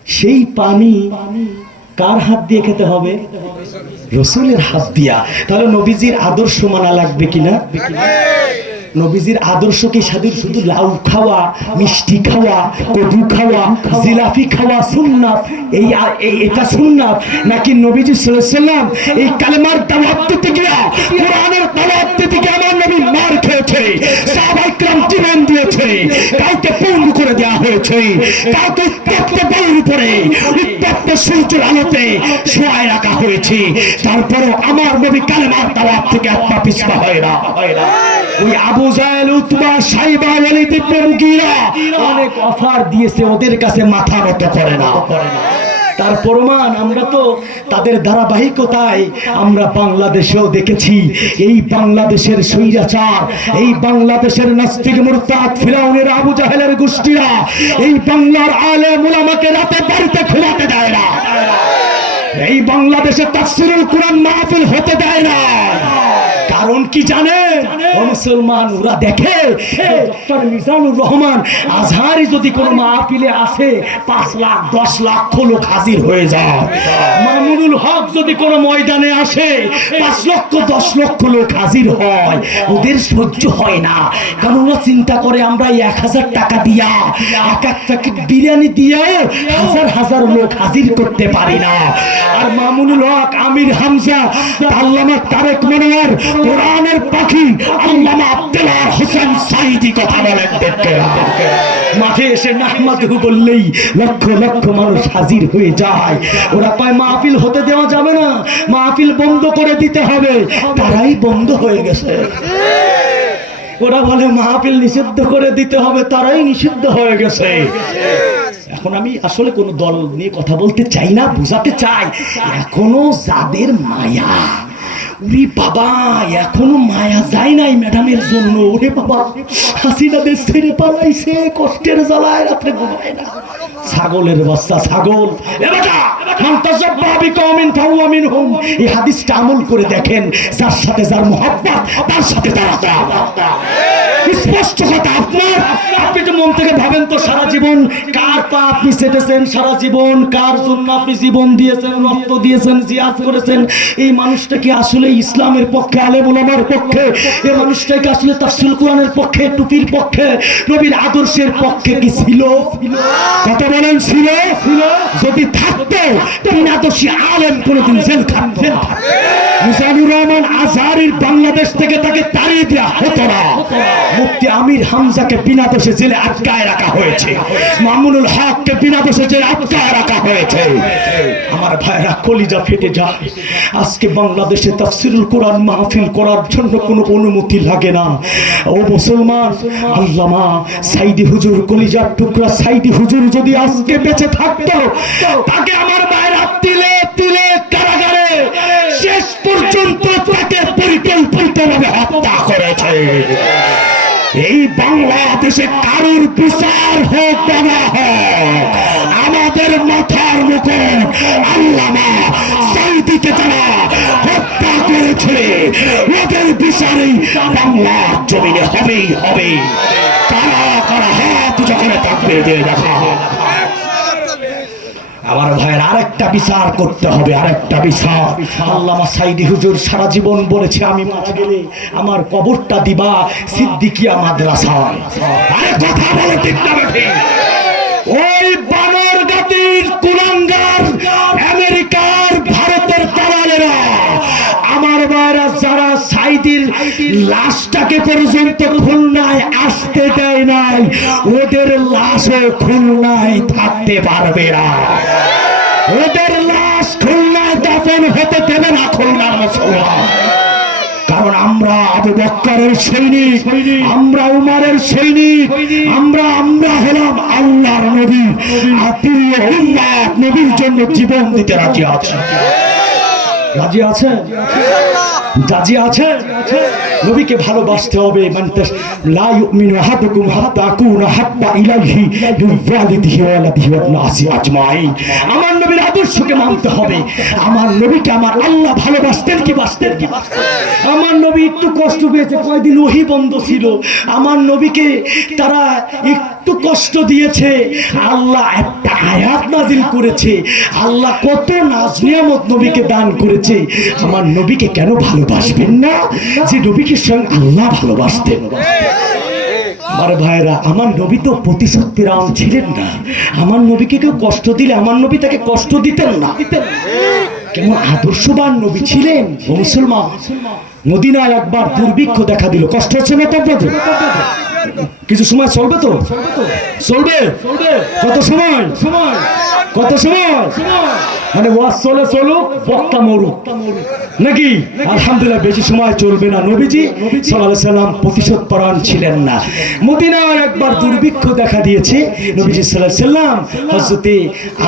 সেই পানি কার হাত দিয়ে খেতে হবে? রাসূলের হাত দিয়া। তাহলে নবীজির আদর্শ মানা লাগবে কিনা? নবীজির আদর্শ কি শুধু লাউ খাওয়া, মিষ্টি খাওয়া, কদু খাওয়া, জিলাপি খাওয়া সুন্নাত? এটা সুন্নাত নাকি? নবীজি সাল্লাল্লাহু আলাইহি ওয়াসাল্লাম এই কালেমার দাওয়াত দিতে গিয়া, কোরআনের দাওয়াত দিতে গিয়ে আমার নবী মার খেয়েছে, সাহাবায়ে কেরাম জীবন দিয়েছে, কাউকে পঙ্গু করে দেওয়া হয়েছে, কাউকে উত্তপ্ত বালুর উপরে উত্তপ্ত সূর্যের আলোতে শোয়ায় রাখা হয়েছে। তারপরও আমার নবী কালেমার দাওয়াত থেকে এক পা পিছপা হয় না। ওই আবু জাহেল, উতবা, সাইবা, ওয়ালিদ ইবনে মুগীরা অনেক অফার দিয়েছে, ওদের কাছে মাথা নত করে না। তার প্রমাণ আমরা তো তাদের ধারাবাহিকতায় আমরা বাংলাদেশেও দেখেছি। এই বাংলাদেশের স্বৈরাচার, এই বাংলাদেশের নাস্তিক মুরতাদ ফিরাউনের আবু জাহেলের গোষ্ঠীরা এই বাংলার আলেম উলামাকে রাতে বাড়িতে ঘুমাতে দেয় না। এই বাংলাদেশে তাফসীরুল কুরআন মাহফিল হতে দেয় না। কারণ কি জানেন? মুসলমান ওরা দেখে ডক্টর মিজানুর রহমান আজহারি যদি কোনো মাহফিলে আসে 5 লাখ 10 লাখ লোক হাজির হয়ে যায়। মামুনুল মামুনুল হক যদি কোনো ময়দানে আসে 5 লক্ষ 10 লক্ষ লোক হাজির হয়, ওদের সহ্য হয় না। কারণ ওরা চিন্তা করে আমরা 1000 টাকা দিয়া এক প্যাকেট বিরিয়ানি দিয়েও হাজার হাজার লোক হাজির করতে পারি না। আর মামুনুল হক, আমির হামজা, আল্লামা তারেক মনোয়ার, কোরআনের পাখি আল্লামা আব্দুল্লাহ হোসেন সাইদি কথা বলেন, মাঠে এসে নাহমাদহু বললেই লক্ষ লক্ষ মানুষ হাজির হয়ে যায়। ওরা কয় মাহফিল হতে দেওয়া যাবে না, মাহফিল বন্ধ করে দিতে হবে। তারাই বন্ধ হয়ে গেছে। ওরা বলে মাহফিল নিষিদ্ধ করে দিতে হবে, তারাই নিষিদ্ধ হয়ে গেছে। এখন আমি আসলে কোনো দল নিয়ে কথা বলতে চাই না, বুঝাতে চাই এখনো যাদের মায়া, ওরে বাবা এখনো মায়া যায় নাই ম্যাডামের জন্য। ওরে বাবা হাসিনা দেশ ছেড়ে পালাইছে, কষ্টের জ্বালায় রাত্রে ঘুমায় না। ছাগলের বাচ্চা ছাগল, এই হাদিসটা আমল করে দেখেন, যার সাথে যার মোহাব্বত তার সাথে তার স্পষ্ট কথা। আপনার আপনি তো মন থেকে ভাবেন তো, সারা জীবন কার পা আপনি চেটেছেন, সারা জীবন কার জন্য আপনি জীবন দিয়েছেন, রক্ত দিয়েছেন, জিহাদ করেছেন। এই মানুষটা কি আসলে ইসলামের পক্ষে, আলেম ওলামার পক্ষে? এই মানুষটা কি আসলে তাফসীর কোরআনের পক্ষে, টুপির পক্ষে, নবীর আদর্শের পক্ষে কি ছিল? কত বলেন ছিল? যদি থাকতো বিনা দোষী আলেম কোনদিন জেল খাটতেন। মিজানুর রহমান আজহারীর বাংলাদেশ থেকে তাকে তাড়িয়ে দেওয়া হতো না। মুফতি আমির হামজাকে বিনা দোষে জেলে আটকায় রাখা হয়েছে, মামুনুল হককে বিনা দোষে জেলে আটকায় রাখা হয়েছে। আমার ভাইরা কলিজা ফেটে যায়। আজকে বাংলাদেশে তাফসীরুল কোরআন মাহফিল করার জন্য কোনো অনুমতি লাগে না। ও মুসলমান, আল্লামা সাইদি হুজুর, কলিজার টুকরা সাইদি হুজুর যদি আজকে বেঁচে থাকতো, তাকে আমার ভাইরা তিলে তিলে কারাগারে শেষ পর্যন্ত তাকে পরিকল্পিতভাবে হত্যা করেছে। এই বাংলাদেশে কারোর বিচার হোক না হোক, আমাদের মাথার মুকুট আল্লামা সাইদিকে যারা হত্যা করেছে ওদের বিচারই বাংলার জমিনে হবেই হবে। কারা কারা হাত যখন তাকবীর দিয়ে দেখা। আমার ভাইয়ের আরেকটা বিচার করতে হবে, আরেকটা বিচার। আল্লামা সাইদি হুজুর সারা জীবন বলেছে, আমি মারা গেলে আমার কবরটা দিবা সিদ্দিকিয়া মাদ্রাসায়। আরে কথা বলো ঠিক না ঠিক? ওই বানর জাতির কুলাঙ্গার আমেরিকার ভারতের দালালেরা আমার ভাইরা যারা সাইদির লাশটাকে পর্যন্ত খুলনায় আসতে দেয় নাই, ওদের লাশও খুলনায় থাকতে পারবে না। ওদের লাশ খুলনায় দাফন হতে দেবে না খুলনার মুসলমান। কারণ আমরা আবু বকরের সৈনিক, আমরা উমারের সৈনিক, আমরা হলাম আল্লাহর নবী। আপনি উম্মত নবীর জন্য জীবন দিতে রাজি আছেন? রাজি আছেন? রাজি আছেন? নবীকে ভালোবাসতে হবে। মানতে লা ইউমিনু আহাদুকুম হাত্তা আকুনা হাব্বা ইলাইহি মিন ওয়ালিদিহি ওয়া ওয়ালাদিহি ওয়া নাসি আজমাইন। আমার নবীর আদর্শকে মানতে হবে। আমার নবীকে আমার আল্লাহ ভালোবাসতেন কি বাসতেন? আমার নবী একটু কষ্ট পেয়েছে, কয়দিন ওহী বন্ধ ছিল। আমার নবীকে তারা একটু কষ্ট দিয়েছে, আল্লাহ একটা আয়াত নাজিল করেছে। আল্লাহ কত নাজ নিয়ামত নবীকে দান করেছে। আমার নবীকে কেন ভালোবাসবেন না? যে নবীকে স্বয়ং আল্লাহ ভালোবাসতেন। আমার ভাইরা, আমার নবী তো প্রতিশক্তিরাম ছিলেন না। আমার নবীকে কেউ কষ্ট দিলে আমার নবী তাকে কষ্ট দিতেন না। কেমন আদর্শবান নবী ছিলেন। ও মুসলমান, মদিনায় একবার দুর্ভিক্ষ দেখা দিল। কষ্ট হচ্ছে না আপনাদের? কিছু সময় চলবে তো? চলবে। কত সময়? কত সময়? মানে ওয়াজ চলে চলুক, বক্তা মরুক নাকি? আলহামদুলিল্লাহ, বেশি সময় চলবে না। নবীজি সাল্লাল্লাহু আলাইহি সাল্লাম প্রতিশোধ পরায়ণ ছিলেন না। মদিনায় একবার দুর্ভিক্ষ দেখা দিয়েছে। নবীজি সাল্লাল্লাহু আলাইহি সাল্লাম হযরতে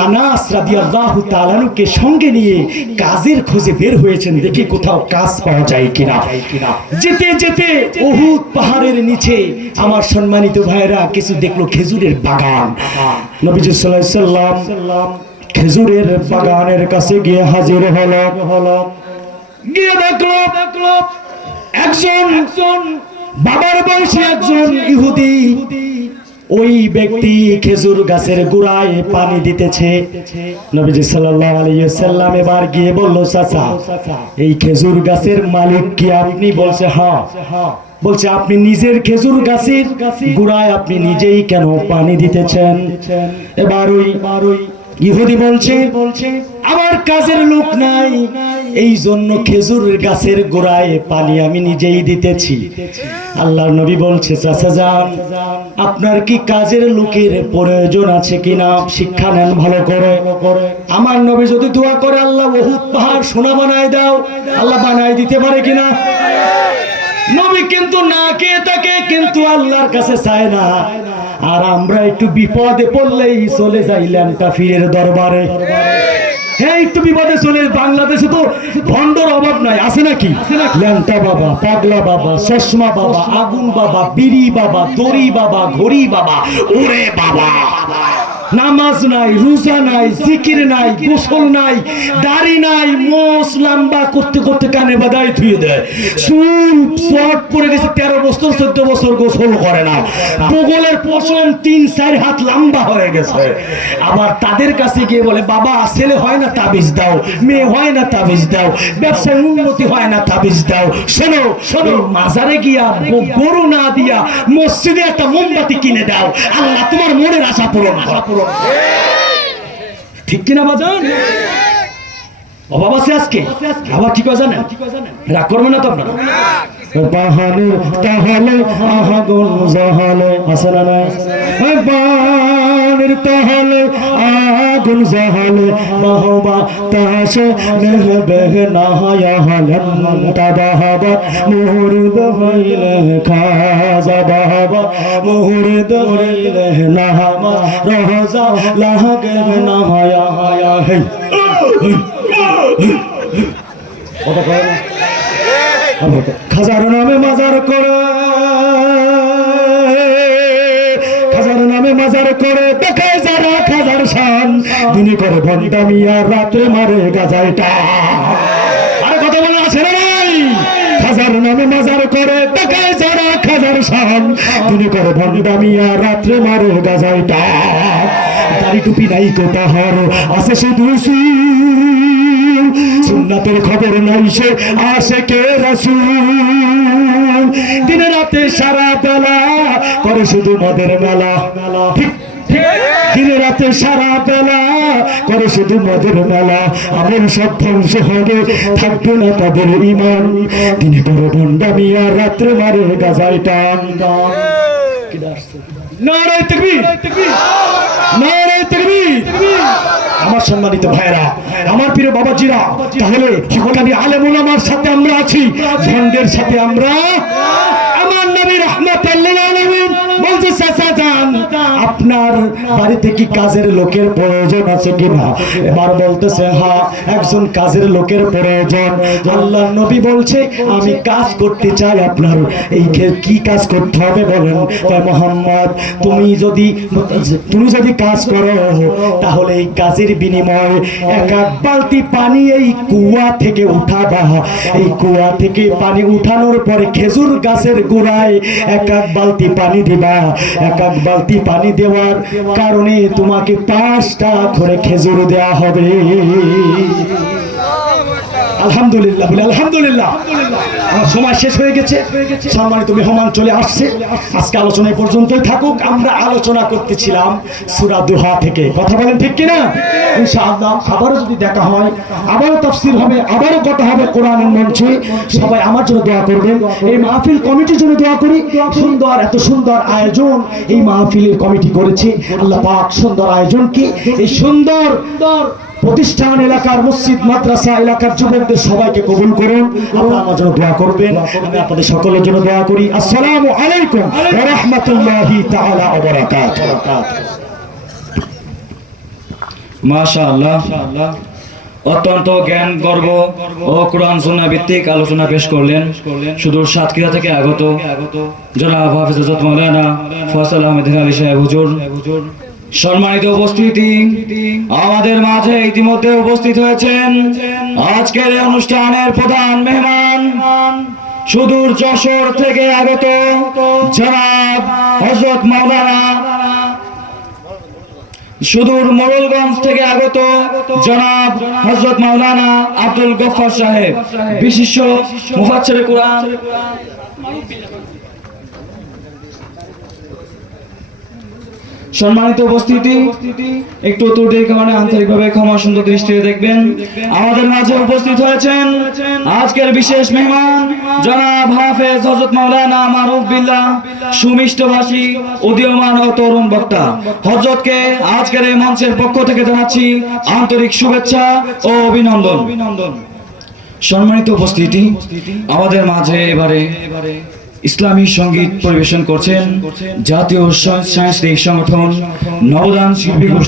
আনাস রাদিয়াল্লাহু তাআলা আনহুকে সঙ্গে নিয়ে কাজের খোঁজে বের হয়েছেন, দেখি কোথাও কাজ পাওয়া যায় কিনা। যেতে যেতে উহুদ পাহাড়ের নিচে আমার সম্মানিত ভাইরা কিছু দেখলো খেজুরের বাগান। নবীজি সাল্লাল্লাহু আলাইহি সাল্লাম খেজুরের বাগানের কাছে গিয়ে হাজির হলো। গিয়ে দেখলো একজন বাবার বয়সী একজন ইহুদি ওই ব্যক্তি খেজুর গাছের গোড়ায় পানি দিতেছে। নবীজি সাল্লাল্লাহু আলাইহি ওয়াসাল্লাম এবার গিয়ে বলল, চাচা এই খেজুর গাছের মালিক কি আপনি? বলছে হ্যাঁ। বলছে আপনি নিজের খেজুর গাছের গোড়ায় আপনি নিজেই কেন পানি দিতেছেন? এবার ওই ইহুদি বলছে আমার কাজের লোক নাই, এই জন্য খেজুর গাছের গোড়ায় পানি আমি নিজেই দিতেছি। আল্লাহর নবী বলছে, চাচা যান, আপনার কি কাজের লোকের প্রয়োজন আছে কিনা শিক্ষা নেন ভালো করে। আমার নবী যদি দোয়া করে আল্লাহ উহুদ পাহাড় সোনা বানায় দাও, আল্লাহ বানায় দিতে পারে কিনা? নবী কিন্তু না কে থাকে, কিন্তু আল্লাহর কাছে চায় না। আর আমরা একটু বিপদে পড়লেই চলে যাই ল্যাংটা ফিরের দরবারে। হ্যাঁ, একটু বিপদে চলে, বাংলাদেশে তো ভণ্ডর অভাব নাই, আছে নাকি? ল্যাংটা বাবা, পাগলা বাবা, চশমা বাবা, আগুন বাবা, বিড়ি বাবা, দড়ি বাবা, ঘড়ি বাবা, ওরে বাবা, নামাজ নাই, রোজা নাই, জিকির নাই, গোসল নাই, দাড়ি নাই, মোষ লম্বা করতে করতে কানে বাদাই ধুয়ে দেয়, চুল শর্ট পড়ে গেছে, 13 বছর 14 বছর গোসল করে না, বগলের পশম 3-4 হাত লম্বা হয়ে গেছে। আবার তাদের কাছে গিয়ে বলে, বাবা ছেলে হয় না তাবিজ দাও, মেয়ে হয় না তাবিজ দাও, ব্যবসায় উন্নতি হয় না তাবিজ দাও। শোনো শোনো, মাজারে গিয়া গরু না দিয়া মসজিদে একটা মোমবাতি কিনে দাও, আল্লাহ তোমার মনের আশা পূরণ করে। ঠিক কিনা বাজান? অভাব আছে আজকে। আবার কি কয় জানেন? রাগ করবেন না তো আপনারা? পাহাড়ে তাহলে আগুন জ্বালে, আছে না নাই? পাহাড়ের তাহলে আগুন জ্বালে, বাহবা তাসে নেবে না হলেন তাবাবা, মুহূর্ত হইলে খাজা বাবা, মুহূর্ত হইলে নাহামা রহজা লাগে না হায়া হায়া। খাজার নামে মাজার করে, খাজার নামে মাজার করে দেখায় যারা খাজার শান, দিনে করে ভণ্ডামি আর রাত্রে মারে গাজাইটা। আরে কথা বলে আছে না নাই? খাজার নামে মাজার করে দেখায় যারা খাজার শান, দিনে করে ভণ্ডামি আর রাত্রে মারে গাজাইটা। দাড়ি টুপি নাই তো তাহার আছে শুধু সুন্নাতের খবর নাই সে আশেকে রাসূল, দিনে রাতে সারা বেলা করে শুধু মদের মেলা। ঠিক দিনে রাতে সারা বেলা করে শুধু মদের মেলা, আমল সব ধ্বংস হবে, থাকবে না তাদের ঈমান, দিনে করে ভণ্ডামি আর রাত্রে মারে গাজায় টান। নারায়ে তাকবীর, নারায়ে তাকবীর। আমার সম্মানিত ভাইরা, আমার প্রিয় বাবাজিরা, তাহলে হকানি আলেম ওলামার সাথে আমরা আছি, ভণ্ডের সাথে আমরা। আমার নবী রাহমাতুল লিল আলামিন বলছে, চাচা যান, আপনার বাড়িতে কি কাজের লোকের প্রয়োজন আছে কিনা? এবার বলতেছে হ্যাঁ, একজন কাজের লোকের প্রয়োজন। আল্লাহর নবী বলছে, আমি কাজ করতে চাই, আপনার এই কি কাজ করতে হবে বলেন? তাই মুহাম্মদ, তুমি যদি কাজ করো তাহলে এই কাজের বিনিময়ে এক বালতি পানি এই কুয়া থেকে উঠাবা। এই কুয়া থেকে পানি উঠানোর পরে খেজুর গাছের গোড়ায় এক বালতি পানি দিবা। এক বালতি পানি দেওয়ার কারণে তোমাকে 5টা করে খেজুর দেওয়া হবে। আলহামদুলিল্লাহ বলে আলহামদুলিল্লাহ। আমার সময় শেষ হয়ে গেছে, সম্মানিত মেহমান চলে আসছে। আজকে আলোচনা এই পর্যন্তই থাকুক। আমরা আলোচনা করতেছিলাম সূরা দুহা থেকে, কথা বলেন ঠিক কিনা? ইনশাআল্লাহ আবারও যদি দেখা হয়, আবারও তাফসীর হবে, আবারও কথা হবে কোরআনের মঞ্চে। সবাই আমার জন্য দোয়া করবেন, এই মাহফিল কমিটির জন্য দোয়া করি। সুন্দর, এত সুন্দর আয়োজন এই মাহফিলের কমিটি করেছে। আল্লাহ পাক সুন্দর আয়োজনকে, এই সুন্দর প্রতিষ্ঠান এলাকার মসজিদ মাদ্রাসা এলাকার যুবকদের সবাইকে কবুল করুন। আপনারা আমার জন্য দোয়া করবেন, আমি আপনাদের সকলের জন্য দোয়া করি। আসসালামু আলাইকুম ওয়া রাহমাতুল্লাহি তাআলা ওয়া বারাকাতুহু। মাশাআল্লাহ, অত্যন্ত জ্ঞান গর্ব ও কোরআন সুন্নাহ ভিত্তিক আলোচনা পেশ করলেন সুদূর সাতক্ষীরা থেকে আগত জনাব হাফেজ হযরত মাওলানা ফয়সাল আহমেদ আলী সাহেব হুজুর। সম্মানিত উপস্থিতি, আমাদের মাঝে ইতিমধ্যে উপস্থিত হয়েছেন আজকের এই অনুষ্ঠানের প্রধান মেহমান, সুদূর যশোর থেকে আগত জনাব হযরত মাওলানা সুদূর মোড়লগঞ্জ থেকে আগত জনাব হযরত মাওলানা আব্দুল গফফার সাহেব, বিশিষ্ট মুফাচ্ছিরে কুরআন। সম্মানিত উপস্থিতি, একটু ত্রুটির কারণে আন্তরিকভাবে ক্ষমা সুন্দর দৃষ্টিতে দেখবেন। আমাদের মাঝে উপস্থিত হয়েছেন আজকের বিশেষ মেহমান জনাব হাফেজ হযরত মাওলানা মারুফ বিল্লাহ, সুমিষ্টভাষী, উদীয়মান ও তরুণ বক্তা। হযরতকে আজকের এই মঞ্চের পক্ষ থেকে জানাচ্ছি আন্তরিক শুভেচ্ছা ও অভিনন্দন। সম্মানিত উপস্থিতি, আমাদের মাঝে এবারে ইসলামী সঙ্গীত পরিবেশন করছেন জাতীয় সাংস্কৃতিক সংগঠন নবদান শিল্পী গোষ্ঠী।